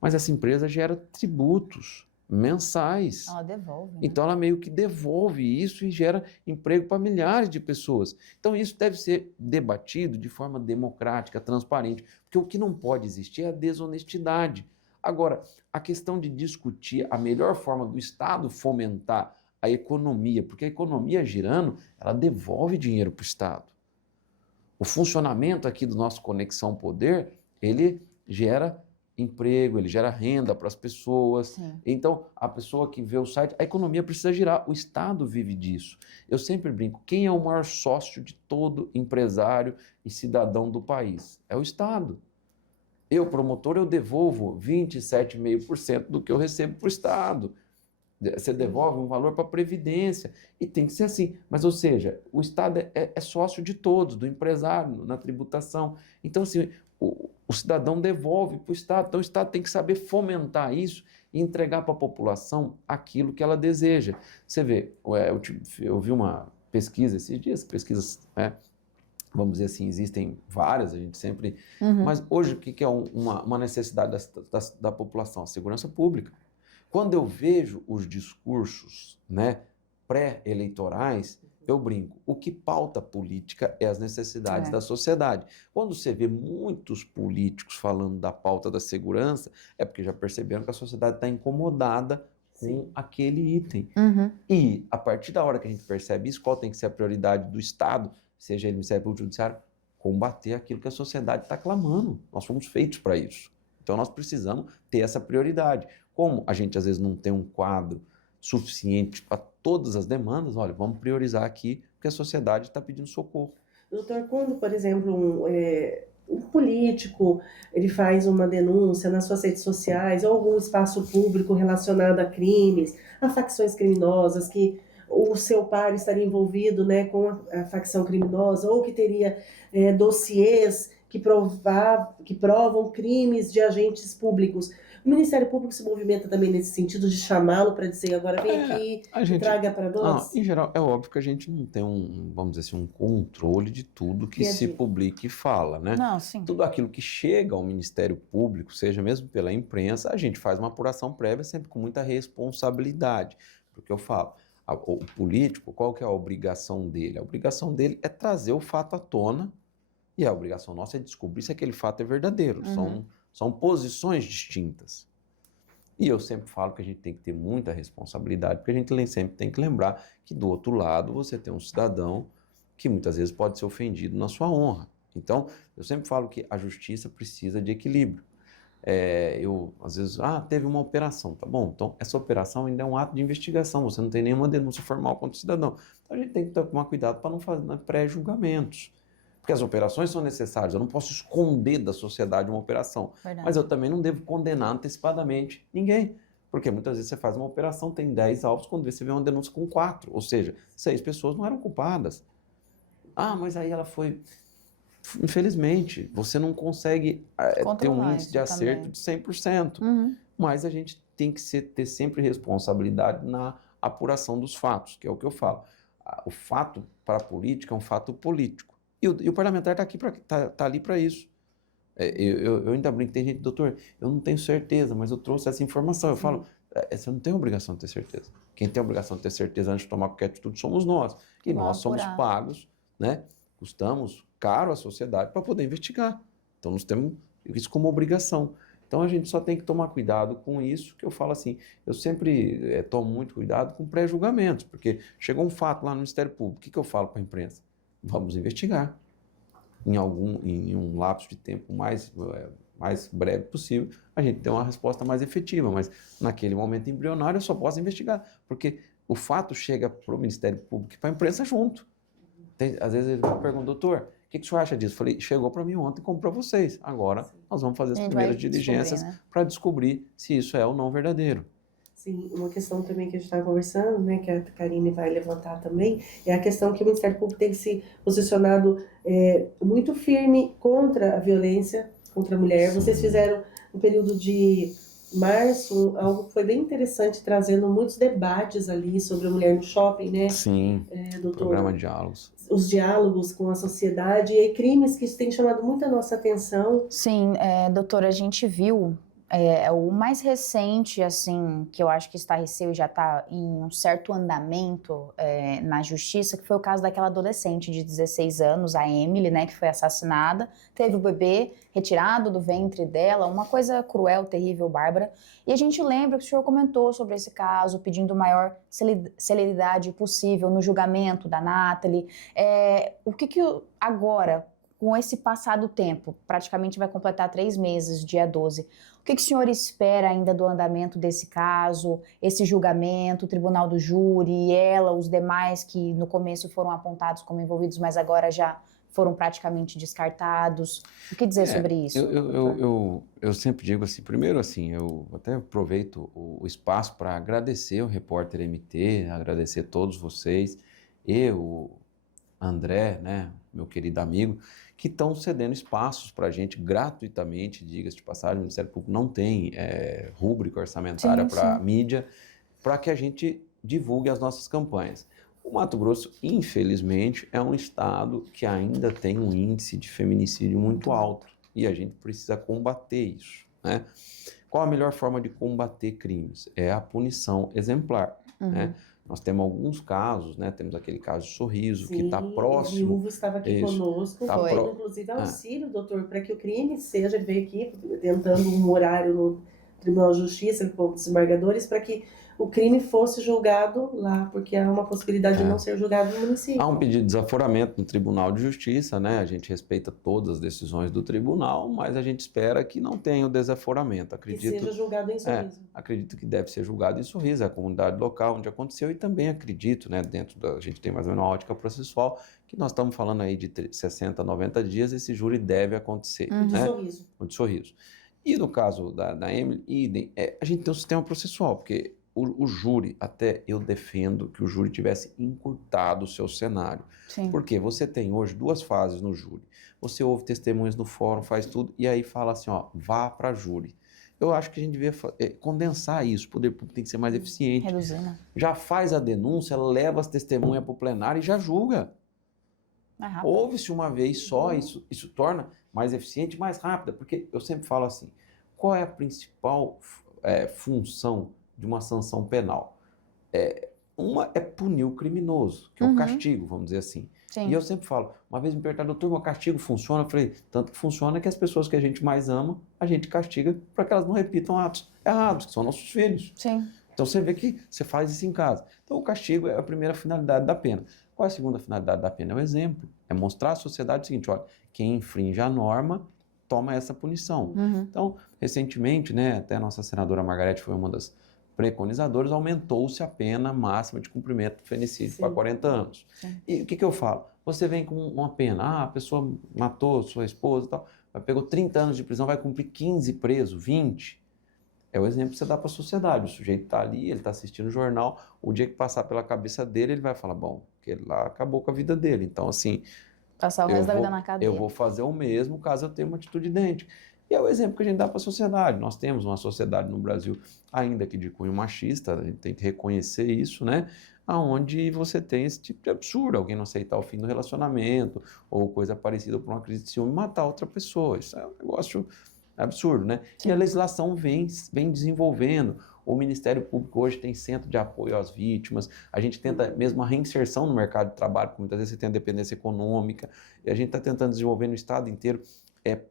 Mas essa empresa gera tributos mensais. Ela devolve. Né? Então ela meio que devolve isso e gera emprego para milhares de pessoas. Então isso deve ser debatido de forma democrática, transparente, porque o que não pode existir é a desonestidade. Agora, a questão de discutir a melhor forma do Estado fomentar a economia, porque a economia girando, ela devolve dinheiro para o Estado. O funcionamento aqui do nosso Conexão Poder, ele gera emprego, ele gera renda para as pessoas. Sim. Então, a pessoa que vê o site, a economia precisa girar, o Estado vive disso. Eu sempre brinco, quem é o maior sócio de todo empresário e cidadão do país? É o Estado. Eu, promotor, eu devolvo 27,5% do que eu recebo para o Estado. Você devolve um valor para a Previdência. E tem que ser assim. Mas, ou seja, o Estado é sócio de todos, do empresário, na tributação. Então, assim, o cidadão devolve para o Estado. Então, o Estado tem que saber fomentar isso e entregar para a população aquilo que ela deseja. Você vê, eu vi uma pesquisa esses dias, pesquisas, né, vamos dizer assim, existem várias, a gente sempre... Mas hoje, o que é uma necessidade da população? A segurança pública. Quando eu vejo os discursos, né, pré-eleitorais, eu brinco. O que pauta a política é as necessidades da sociedade. Quando você vê muitos políticos falando da pauta da segurança, é porque já perceberam que a sociedade está incomodada com aquele item. E, a partir da hora que a gente percebe isso, qual tem que ser a prioridade do Estado, seja ele Ministério Público Judiciário, combater aquilo que a sociedade está clamando. Nós fomos feitos para isso. Então, nós precisamos ter essa prioridade. Como a gente, às vezes, não tem um quadro suficiente para todas as demandas, olha, vamos priorizar aqui, porque a sociedade está pedindo socorro. Doutor, quando, por exemplo, um político ele faz uma denúncia nas suas redes sociais ou algum espaço público relacionado a crimes, a facções criminosas, que o seu par estaria envolvido, né, com a facção criminosa, ou que teria dossiês que provam crimes de agentes públicos. O Ministério Público se movimenta também nesse sentido de chamá-lo para dizer, agora vem aqui e traga para nós? Em geral, é óbvio que a gente não tem vamos dizer assim, um controle de tudo que se publica e fala, né? Não, sim. Tudo aquilo que chega ao Ministério Público, seja mesmo pela imprensa, a gente faz uma apuração prévia sempre com muita responsabilidade. Porque eu falo, o político, qual que é a obrigação dele? A obrigação dele é trazer o fato à tona e a obrigação nossa é descobrir se aquele fato é verdadeiro. São posições distintas. E eu sempre falo que a gente tem que ter muita responsabilidade, porque a gente sempre tem que lembrar que do outro lado você tem um cidadão que muitas vezes pode ser ofendido na sua honra. Então, eu sempre falo que a justiça precisa de equilíbrio. Às vezes, teve uma operação, tá bom? Então, essa operação ainda é um ato de investigação, você não tem nenhuma denúncia formal contra o cidadão. Então, a gente tem que tomar cuidado para não fazer pré-julgamentos. Porque as operações são necessárias, eu não posso esconder da sociedade uma operação. Verdade. Mas eu também não devo condenar antecipadamente ninguém. Porque muitas vezes você faz uma operação, tem 10 alvos, quando você vê uma denúncia com 4. Ou seja, 6 pessoas não eram culpadas. Mas aí ela foi... Infelizmente, você não consegue ter um índice de acerto de 100%. Mas a gente tem que ter sempre responsabilidade na apuração dos fatos, que é o que eu falo. O fato para a política é um fato político. E o parlamentar está ali para isso. Eu ainda brinco, tem gente, doutor, eu não tenho certeza, mas eu trouxe essa informação. Eu falo, você não tem obrigação de ter certeza. Quem tem a obrigação de ter certeza antes de tomar qualquer atitude somos nós. E nós somos pagos, né? Custamos caro à sociedade para poder investigar. Então nós temos isso como obrigação. Então a gente só tem que tomar cuidado com isso, que eu falo assim, eu sempre tomo muito cuidado com pré-julgamentos, porque chegou um fato lá no Ministério Público, o que eu falo para a imprensa? Vamos investigar. Em um lapso de tempo mais breve possível, a gente tem uma resposta mais efetiva, mas naquele momento embrionário eu só posso investigar, porque o fato chega para o Ministério Público e para a imprensa junto. Às vezes ele me pergunta, doutor, o que o senhor acha disso? Eu falei, chegou para mim ontem como para vocês. Agora nós vamos fazer as primeiras diligências para descobrir se isso é ou não verdadeiro. Sim, uma questão também que a gente estava conversando, né, que a Karine vai levantar também, é a questão que o Ministério Público tem se posicionado muito firme contra a violência contra a mulher. Sim. Vocês fizeram no período de março algo que foi bem interessante, trazendo muitos debates ali sobre a mulher no shopping, né? Sim, doutor, programa de diálogos. Os diálogos com a sociedade e crimes que têm chamado muito a nossa atenção. Sim, doutora, a gente viu o mais recente, assim, que eu acho que estarreceu e já está em um certo andamento na justiça, que foi o caso daquela adolescente de 16 anos, a Emily, né, que foi assassinada, teve o bebê retirado do ventre dela, uma coisa cruel, terrível, bárbara, e a gente lembra que o senhor comentou sobre esse caso, pedindo maior celeridade possível no julgamento da Nathalie. O que agora, com esse passado tempo, praticamente vai completar 3 meses, dia 12, o que o senhor espera ainda do andamento desse caso, esse julgamento, o tribunal do júri, ela, os demais que no começo foram apontados como envolvidos, mas agora já foram praticamente descartados? O que dizer sobre isso? Eu sempre digo assim, primeiro assim, eu até aproveito o espaço para agradecer o repórter MT, agradecer a todos vocês, o André, né, meu querido amigo, que estão cedendo espaços para a gente gratuitamente, diga-se de passagem, o Ministério Público não tem rúbrica orçamentária para mídia, para que a gente divulgue as nossas campanhas. O Mato Grosso, infelizmente, é um estado que ainda tem um índice de feminicídio muito alto e a gente precisa combater isso, né? Qual a melhor forma de combater crimes? É a punição exemplar, né? Nós temos alguns casos, né? Temos aquele caso de Sorriso, que está próximo. O Viúvo estava aqui conosco, Tá inclusive auxílio, doutor, para que o crime seja, ele veio aqui tentando um horário no Tribunal de Justiça, com os desembargadores, para que o crime fosse julgado lá, porque há uma possibilidade de não ser julgado no município. Há um pedido de desaforamento no Tribunal de Justiça, né? A gente respeita todas as decisões do tribunal, mas a gente espera que não tenha o desaforamento. Que seja julgado em Sorriso. Acredito que deve ser julgado em Sorriso, é a comunidade local onde aconteceu, e também acredito, né, a gente tem mais ou menos uma ótica processual, que nós estamos falando aí de 60, 90 dias, esse júri deve acontecer. O de né? Sorriso. O de Sorriso. E no caso da Emily, idem, a gente tem um sistema processual, porque o júri, até eu defendo que o júri tivesse encurtado o seu cenário. Sim. Porque você tem hoje 2 fases no júri. Você ouve testemunhas no fórum, faz tudo, e aí fala assim, ó, vá para júri. Eu acho que a gente devia condensar isso, o poder público tem que ser mais eficiente. Reduzir, né? Já faz a denúncia, leva as testemunhas para o plenário e já julga. Ouve-se uma vez só, isso torna mais eficiente e mais rápida, porque eu sempre falo assim, qual é a principal função de uma sanção penal? Uma é punir o criminoso, que é o castigo, vamos dizer assim. Sim. E eu sempre falo, uma vez me perguntaram, doutor, o castigo funciona? Eu falei, tanto que funciona que as pessoas que a gente mais ama, a gente castiga para que elas não repitam atos errados, que são nossos filhos. Sim. Então você vê que você faz isso em casa. Então o castigo é a primeira finalidade da pena. Qual é a segunda finalidade da pena? É o exemplo. É mostrar à sociedade o seguinte, olha, quem infringe a norma toma essa punição. Então, recentemente, né, até a nossa senadora Margarete foi uma das preconizadoras, aumentou-se a pena máxima de cumprimento do feminicídio para 40 anos. Sim. E o que eu falo? Você vem com uma pena, a pessoa matou sua esposa e tal, pegou 30 anos de prisão, vai cumprir 15 preso, 20. É o exemplo que você dá para a sociedade. O sujeito está ali, ele está assistindo o jornal, o dia que passar pela cabeça dele, ele vai falar, bom, que ele lá acabou com a vida dele. Então, assim... Passar o resto da vida na cadeia. Eu vou fazer o mesmo caso eu tenha uma atitude idêntica. E é o exemplo que a gente dá para a sociedade. Nós temos uma sociedade no Brasil, ainda que de cunho machista, a gente tem que reconhecer isso, né? Onde você tem esse tipo de absurdo, alguém não aceitar o fim do relacionamento, ou coisa parecida por uma crise de ciúme, matar outra pessoa. Isso é um negócio absurdo, né? Sim. E a legislação vem desenvolvendo. O Ministério Público hoje tem centro de apoio às vítimas, a gente tenta mesmo a reinserção no mercado de trabalho, porque muitas vezes você tem a dependência econômica, e a gente está tentando desenvolver no estado inteiro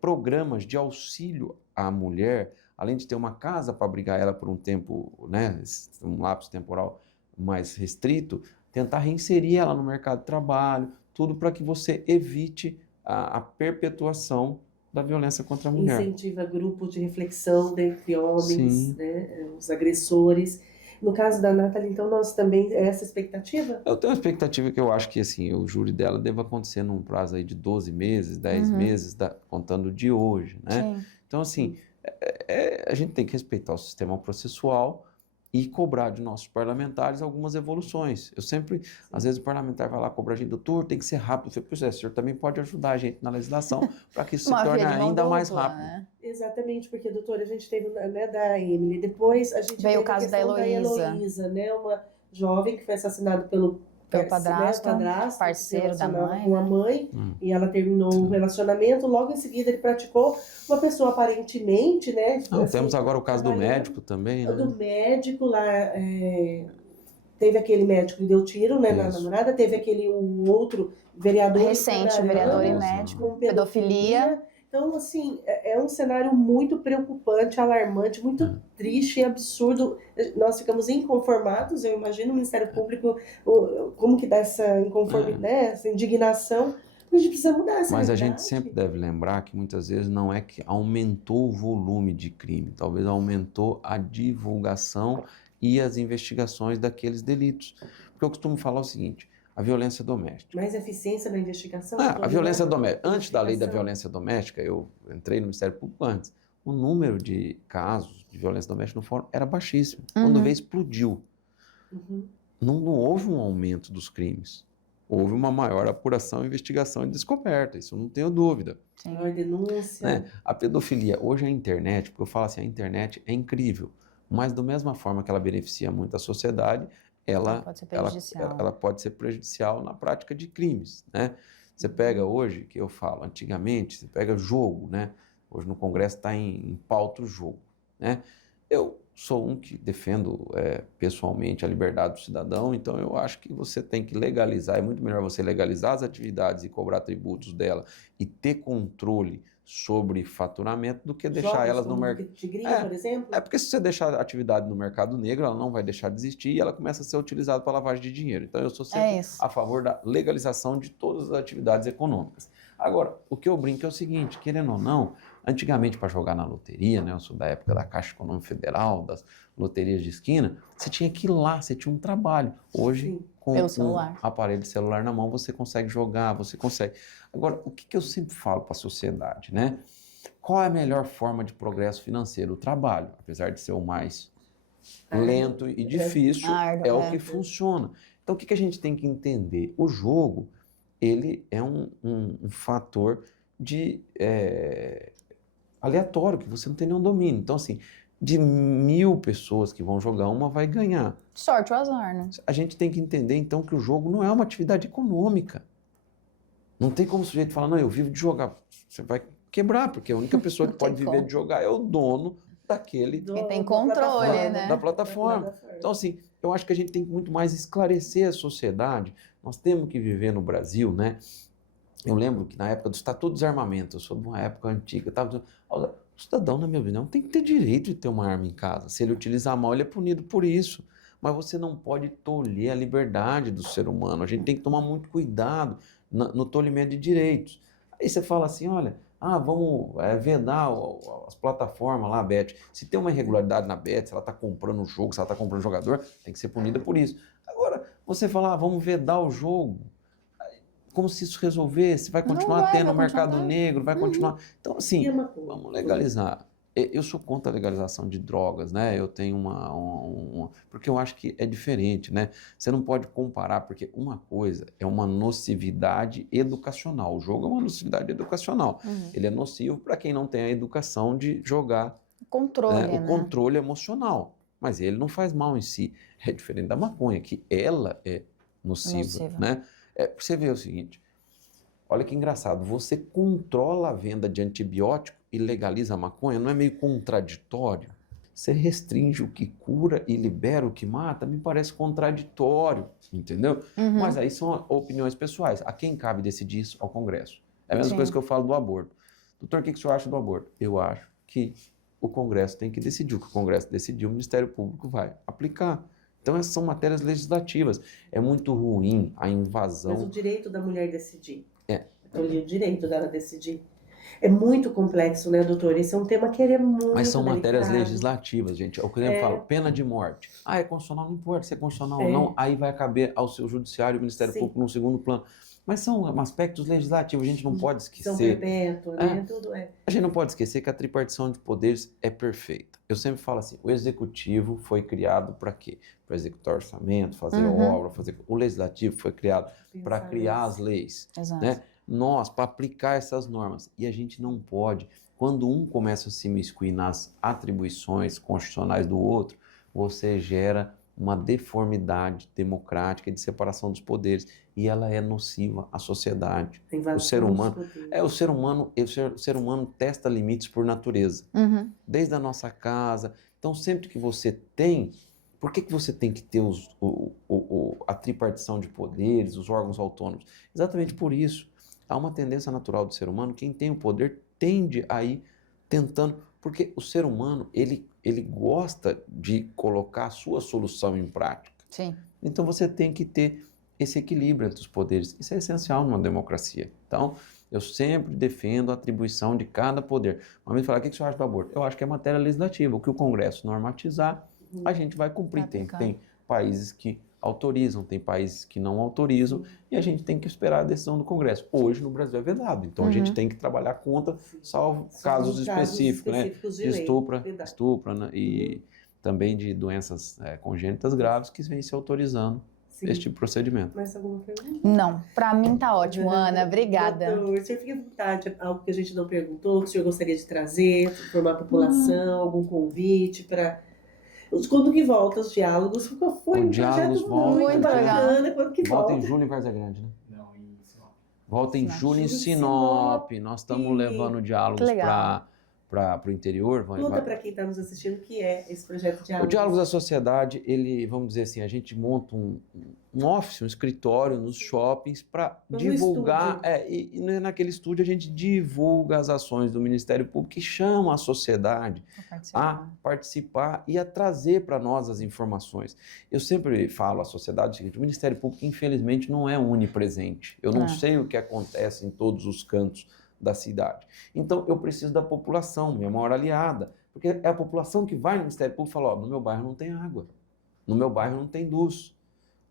programas de auxílio à mulher, além de ter uma casa para abrigar ela por um tempo, né, um lapso temporal mais restrito, tentar reinserir ela no mercado de trabalho, tudo para que você evite a perpetuação da violência contra a mulher. Incentiva grupos de reflexão dentre homens, né, os agressores. No caso da Nathalie, então, nós também, essa expectativa? Eu tenho uma expectativa que eu acho que assim, o júri dela deva acontecer num prazo aí de 12 meses, 10 meses, contando de hoje, né? Sim. Então, assim, a gente tem que respeitar o sistema processual e cobrar de nossos parlamentares algumas evoluções. Eu sempre, às vezes o parlamentar vai lá cobrar a gente, doutor, tem que ser rápido. Eu falei, pois é, o senhor também pode ajudar a gente na legislação para que isso se torne ainda mais rápido. Né? Exatamente, porque, doutora, a gente teve, né, da Emily, depois a gente veio teve o caso da Heloísa, né, uma jovem que foi assassinada pelo padrasto, parceiro da mãe, com a mãe, e ela terminou o relacionamento, logo em seguida ele praticou, uma pessoa aparentemente, né? Não, temos agora o caso do médico também, né? Do médico lá, teve aquele médico que deu tiro, né, na namorada, teve aquele outro vereador... Recente, vereador e médico, com pedofilia. Então, assim, é um cenário muito preocupante, alarmante, muito triste e absurdo. Nós ficamos inconformados, eu imagino o Ministério Público, como que dá essa inconformidade, né, essa indignação. A gente precisa mudar essa Mas realidade. A gente sempre deve lembrar que muitas vezes não é que aumentou o volume de crime, talvez aumentou a divulgação e as investigações daqueles delitos. Porque eu costumo falar o seguinte, a violência doméstica. Mais eficiência na investigação? A violência doméstica. Antes da lei da violência doméstica, eu entrei no Ministério Público antes, o número de casos de violência doméstica no fórum era baixíssimo. Quando veio, explodiu. Não houve um aumento dos crimes. Houve uma maior apuração, investigação e descoberta, isso não tenho dúvida. Maior denúncia. A pedofilia, hoje a internet, porque eu falo assim, a internet é incrível, mas da mesma forma que ela beneficia muito a sociedade, Pode ser prejudicial. ela pode ser prejudicial na prática de crimes, né? Você pega hoje, que eu falo, antigamente, você pega jogo, né? Hoje no Congresso está em pauta o jogo, né? Eu sou um que defendo pessoalmente a liberdade do cidadão, então eu acho que você tem que legalizar, é muito melhor você legalizar as atividades e cobrar tributos dela e ter controle sobre faturamento do que deixar Jogos elas no como mercado. Tigrinho, por exemplo? É porque se você deixar a atividade no mercado negro, ela não vai deixar de existir e ela começa a ser utilizada para lavagem de dinheiro. Então eu sou sempre a favor da legalização de todas as atividades econômicas. Agora, o que eu brinco é o seguinte, querendo ou não, antigamente para jogar na loteria, né, eu sou da época da Caixa Econômica Federal, das loterias de esquina, você tinha que ir lá, você tinha um trabalho. Hoje, Sim. com um aparelho de celular na mão, você consegue jogar, você consegue. Agora, o que eu sempre falo para a sociedade, né? Qual é a melhor forma de progresso financeiro? O trabalho, apesar de ser o mais lento e difícil, é o que funciona. Então, o que a gente tem que entender? O jogo, ele é um fator de aleatório, que você não tem nenhum domínio. Então, assim, de 1000 pessoas que vão jogar, uma vai ganhar. Sorte ou azar, né? A gente tem que entender, então, que o jogo não é uma atividade econômica. Não tem como o sujeito falar, não, eu vivo de jogar. Você vai quebrar, porque a única pessoa que pode viver de jogar é o dono daquele... Que tem controle, né? Da plataforma. Então, assim, eu acho que a gente tem que muito mais esclarecer a sociedade. Nós temos que viver no Brasil, né? Eu lembro que na época do Estatuto do Desarmamento, eu sou de uma época antiga, o cidadão, na minha opinião, tem que ter direito de ter uma arma em casa. Se ele utilizar mal, ele é punido por isso. Mas você não pode tolher a liberdade do ser humano. A gente tem que tomar muito cuidado no tolimento de direitos. Aí você fala assim, olha, vamos vedar as plataformas lá, a Bet. Se tem uma irregularidade na Bet, se ela está comprando o jogo, se ela está comprando o jogador, tem que ser punida por isso. Agora, você fala, vamos vedar o jogo, como se isso resolvesse, vai continuar tendo o mercado negro, vai continuar... Então, assim, vamos legalizar. Eu sou contra a legalização de drogas, né? Eu tenho porque eu acho que é diferente, né? Você não pode comparar, porque uma coisa é uma nocividade educacional. O jogo é uma nocividade educacional. Ele é nocivo para quem não tem a educação de jogar controle, o controle emocional. Mas ele não faz mal em si. É diferente da maconha, que ela é nociva. Né? Você vê o seguinte, olha que engraçado, você controla a venda de antibiótico e legaliza a maconha, não é meio contraditório? Você restringe o que cura e libera o que mata, me parece contraditório, entendeu? Mas aí são opiniões pessoais. A quem cabe decidir isso? Ao Congresso. É a mesma coisa que eu falo do aborto. Doutor, o que o senhor acha do aborto? Eu acho que o Congresso tem que decidir. O que o Congresso decidiu, o Ministério Público vai aplicar. Então essas são matérias legislativas. É muito ruim a invasão... Mas o direito da mulher decidir. O direito dela decidir. É muito complexo, né, doutor? Esse é um tema que ele é muito Mas são delicado. matérias legislativas, gente. É o que eu falo, pena de morte. É constitucional, não importa se é constitucional ou não. Aí vai caber ao seu judiciário e ao Ministério Público no segundo plano. Mas são aspectos legislativos, a gente não pode esquecer. São perpétuos, né? Tudo é. A gente não pode esquecer que a tripartição de poderes é perfeita. Eu sempre falo assim, o executivo foi criado para quê? Para executar orçamento, fazer obra, fazer... O legislativo foi criado para criar as leis. Exato. Né? Nós, para aplicar essas normas. E a gente não pode, quando um começa a se imiscuir nas atribuições constitucionais do outro, você gera uma deformidade democrática de separação dos poderes e ela é nociva à sociedade. O ser humano testa limites por natureza, desde a nossa casa. Então, sempre que você tem, por que você tem que ter a tripartição de poderes, os órgãos autônomos? Exatamente por isso. Há uma tendência natural do ser humano, quem tem o poder tende a ir tentando, porque o ser humano, ele gosta de colocar a sua solução em prática. Sim. Então você tem que ter esse equilíbrio entre os poderes. Isso é essencial numa democracia. Então, eu sempre defendo a atribuição de cada poder. Mas me falar, o que você acha do aborto? Eu acho que é matéria legislativa. O que o Congresso normatizar, a gente vai cumprir. Tem países que autorizam, tem países que não autorizam, e a gente tem que esperar a decisão do Congresso. Hoje no Brasil é vedado, então a gente tem que trabalhar contra, salvo casos específicos, né? De estupro, né? E também de doenças congênitas graves que vêm se autorizando este procedimento. Mais alguma pergunta? Não, para mim tá ótimo, Ana, obrigada. Doutor, o senhor fica à vontade, algo que a gente não perguntou, que o senhor gostaria de trazer, informar a população, algum convite para... Quando que volta os diálogos? Foi O um Diálogos projeto volta. muito Muito bacana. Quando que Volta volta? em julho em Várzea Grande, né? Não, em Sinop. Volta em Sinop. julho em Julho em Sinop. Sinop. Nós estamos levando Que diálogos legal. para o interior. Conta para quem está nos assistindo o que é esse projeto de diálogos. O Diálogos da Sociedade, ele, vamos dizer assim, a gente monta um office, um escritório nos shoppings para divulgar, e naquele estúdio a gente divulga as ações do Ministério Público e chama a sociedade a participar e a trazer para nós as informações. Eu sempre falo à sociedade o seguinte: o Ministério Público, infelizmente, não é onipresente. Eu não sei o que acontece em todos os cantos da cidade. Então, eu preciso da população, minha maior aliada, porque é a população que vai no Ministério Público e fala: ó, no meu bairro não tem água, no meu bairro não tem luz,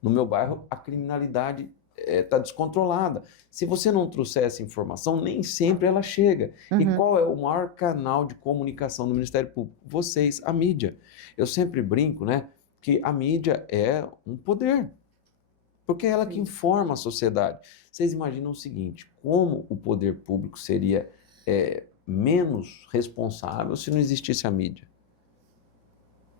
no meu bairro a criminalidade está descontrolada. Se você não trouxer essa informação, nem sempre ela chega. E qual é o maior canal de comunicação do Ministério Público? Vocês, a mídia. Eu sempre brinco, né, que a mídia é um poder, porque é ela que informa a sociedade. Vocês imaginam o seguinte: como o poder público seria menos responsável se não existisse a mídia?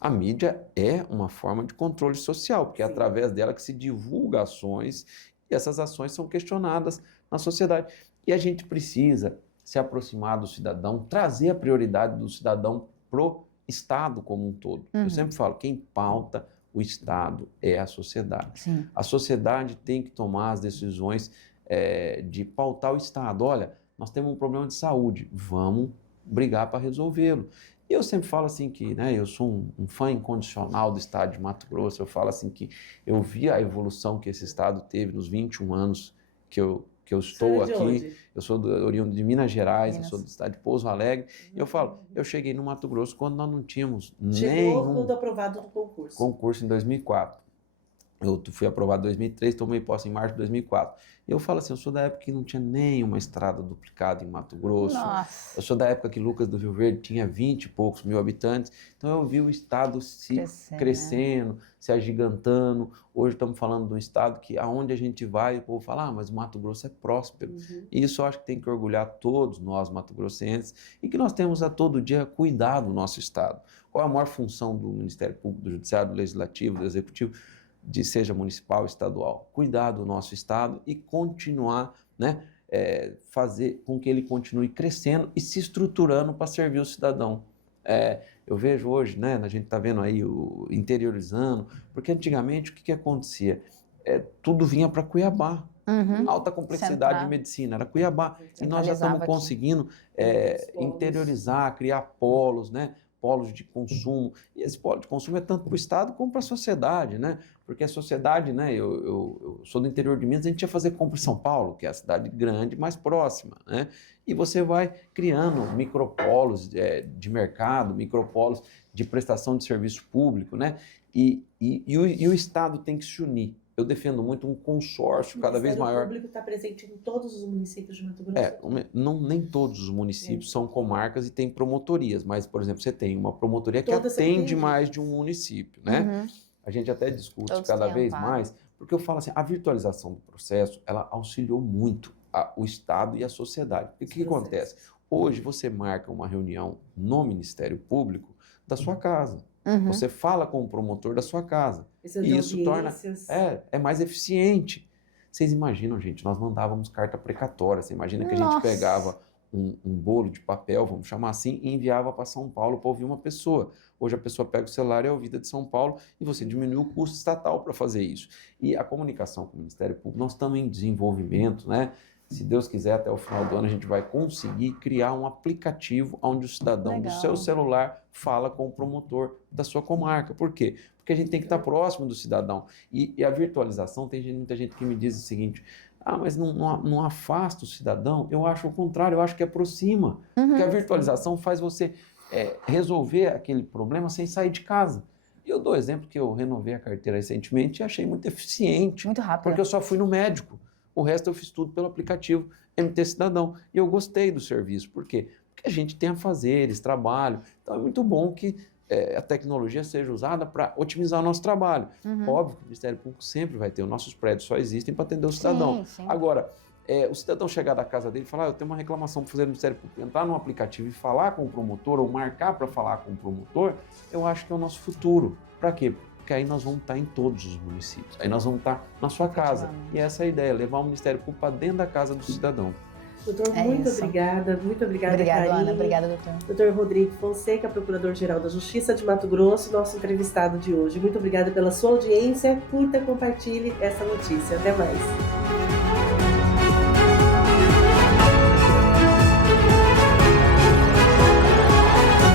A mídia é uma forma de controle social, porque é através dela que se divulga ações, e essas ações são questionadas na sociedade. E a gente precisa se aproximar do cidadão, trazer a prioridade do cidadão pro Estado como um todo. Eu sempre falo, quem pauta o Estado é a sociedade. Sim. A sociedade tem que tomar as decisões de pautar o Estado. Olha, nós temos um problema de saúde, vamos brigar para resolvê-lo. E eu sempre falo assim que, né, eu sou um fã incondicional do Estado de Mato Grosso. Eu falo assim que eu vi a evolução que esse Estado teve nos 21 anos que eu estou aqui. Onde? Eu sou oriundo de Minas Gerais, eu sou do estado de Pouso Alegre. E eu falo, eu cheguei no Mato Grosso quando nós não tínhamos Chegou quando aprovado do concurso. concurso em 2004. Eu fui aprovado em 2003, tomei posse em março de 2004. E eu falo assim, eu sou da época que não tinha nenhuma estrada duplicada em Mato Grosso. Nossa. Eu sou da época que Lucas do Rio Verde tinha 20 e poucos mil habitantes. Então eu vi o estado se crescendo, se agigantando. Hoje estamos falando de um estado que aonde a gente vai, o povo fala, mas o Mato Grosso é próspero. E isso eu acho que tem que orgulhar todos nós mato-grossenses e que nós temos a todo dia cuidar do nosso estado. Qual é a maior função do Ministério Público, do Judiciário, do Legislativo, do Executivo, de seja municipal, estadual? Cuidar do nosso estado e continuar, né, fazer com que ele continue crescendo e se estruturando para servir o cidadão. Eu vejo hoje, né, a gente está vendo aí o interiorizando, porque antigamente o que acontecia? Tudo vinha para Cuiabá. Alta complexidade de medicina, era Cuiabá. E nós já estamos conseguindo interiorizar, criar polos, né? Polos de consumo, e esse polo de consumo é tanto para o Estado como para a sociedade, né? Porque a sociedade, né? Eu sou do interior de Minas, a gente ia fazer compra em São Paulo, que é a cidade grande, mais próxima, né? E você vai criando micropolos de mercado, micropolos de prestação de serviço público, né? E o Estado tem que se unir. Eu defendo muito um consórcio cada vez maior. O público está presente em todos os municípios de Mato Grosso? Nem todos os municípios são comarcas e tem promotorias, mas, por exemplo, você tem uma promotoria que atende mais de um município, né? A gente até discute cada vez mais, porque eu falo assim, a virtualização do processo, ela auxiliou muito o Estado e a sociedade. Porque o que acontece? Hoje você marca uma reunião no Ministério Público da sua casa. Você fala com o promotor da sua casa. E isso torna mais eficiente. Vocês imaginam, gente, nós mandávamos carta precatória. Você imagina que a gente pegava um bolo de papel, vamos chamar assim, e enviava para São Paulo para ouvir uma pessoa. Hoje a pessoa pega o celular e é ouvida de São Paulo e você diminui o custo estatal para fazer isso. E a comunicação com o Ministério Público, nós estamos em desenvolvimento, né? Se Deus quiser, até o final do ano a gente vai conseguir criar um aplicativo onde o cidadão do seu celular fala com o promotor da sua comarca. Por quê? Porque a gente tem que estar próximo do cidadão. E a virtualização, tem muita gente que me diz o seguinte, mas não afasta o cidadão. Eu acho o contrário, eu acho que aproxima. Porque a virtualização faz você resolver aquele problema sem sair de casa. E eu dou exemplo que eu renovei a carteira recentemente e achei muito eficiente. Muito rápido. Porque eu só fui no médico. O resto eu fiz tudo pelo aplicativo MT Cidadão. E eu gostei do serviço. Por quê? Porque a gente tem afazeres, trabalho. Então é muito bom que a tecnologia seja usada para otimizar o nosso trabalho. Óbvio que o Ministério Público sempre vai ter. Os nossos prédios só existem para atender o cidadão. Sim. Agora, o cidadão chegar da casa dele e falar, eu tenho uma reclamação para fazer no Ministério Público, entrar no aplicativo e falar com o promotor ou marcar para falar com o promotor, eu acho que é o nosso futuro. Para quê? Porque aí nós vamos estar em todos os municípios, aí nós vamos estar na sua casa. E essa é a ideia, levar o Ministério Público para dentro da casa do cidadão. Doutor, muito obrigada, Obrigada, Karine. Ana. Obrigada, doutor. Doutor Rodrigo Fonseca, Procurador-Geral da Justiça de Mato Grosso, nosso entrevistado de hoje. Muito obrigada pela sua audiência, curta, compartilhe essa notícia. Até mais.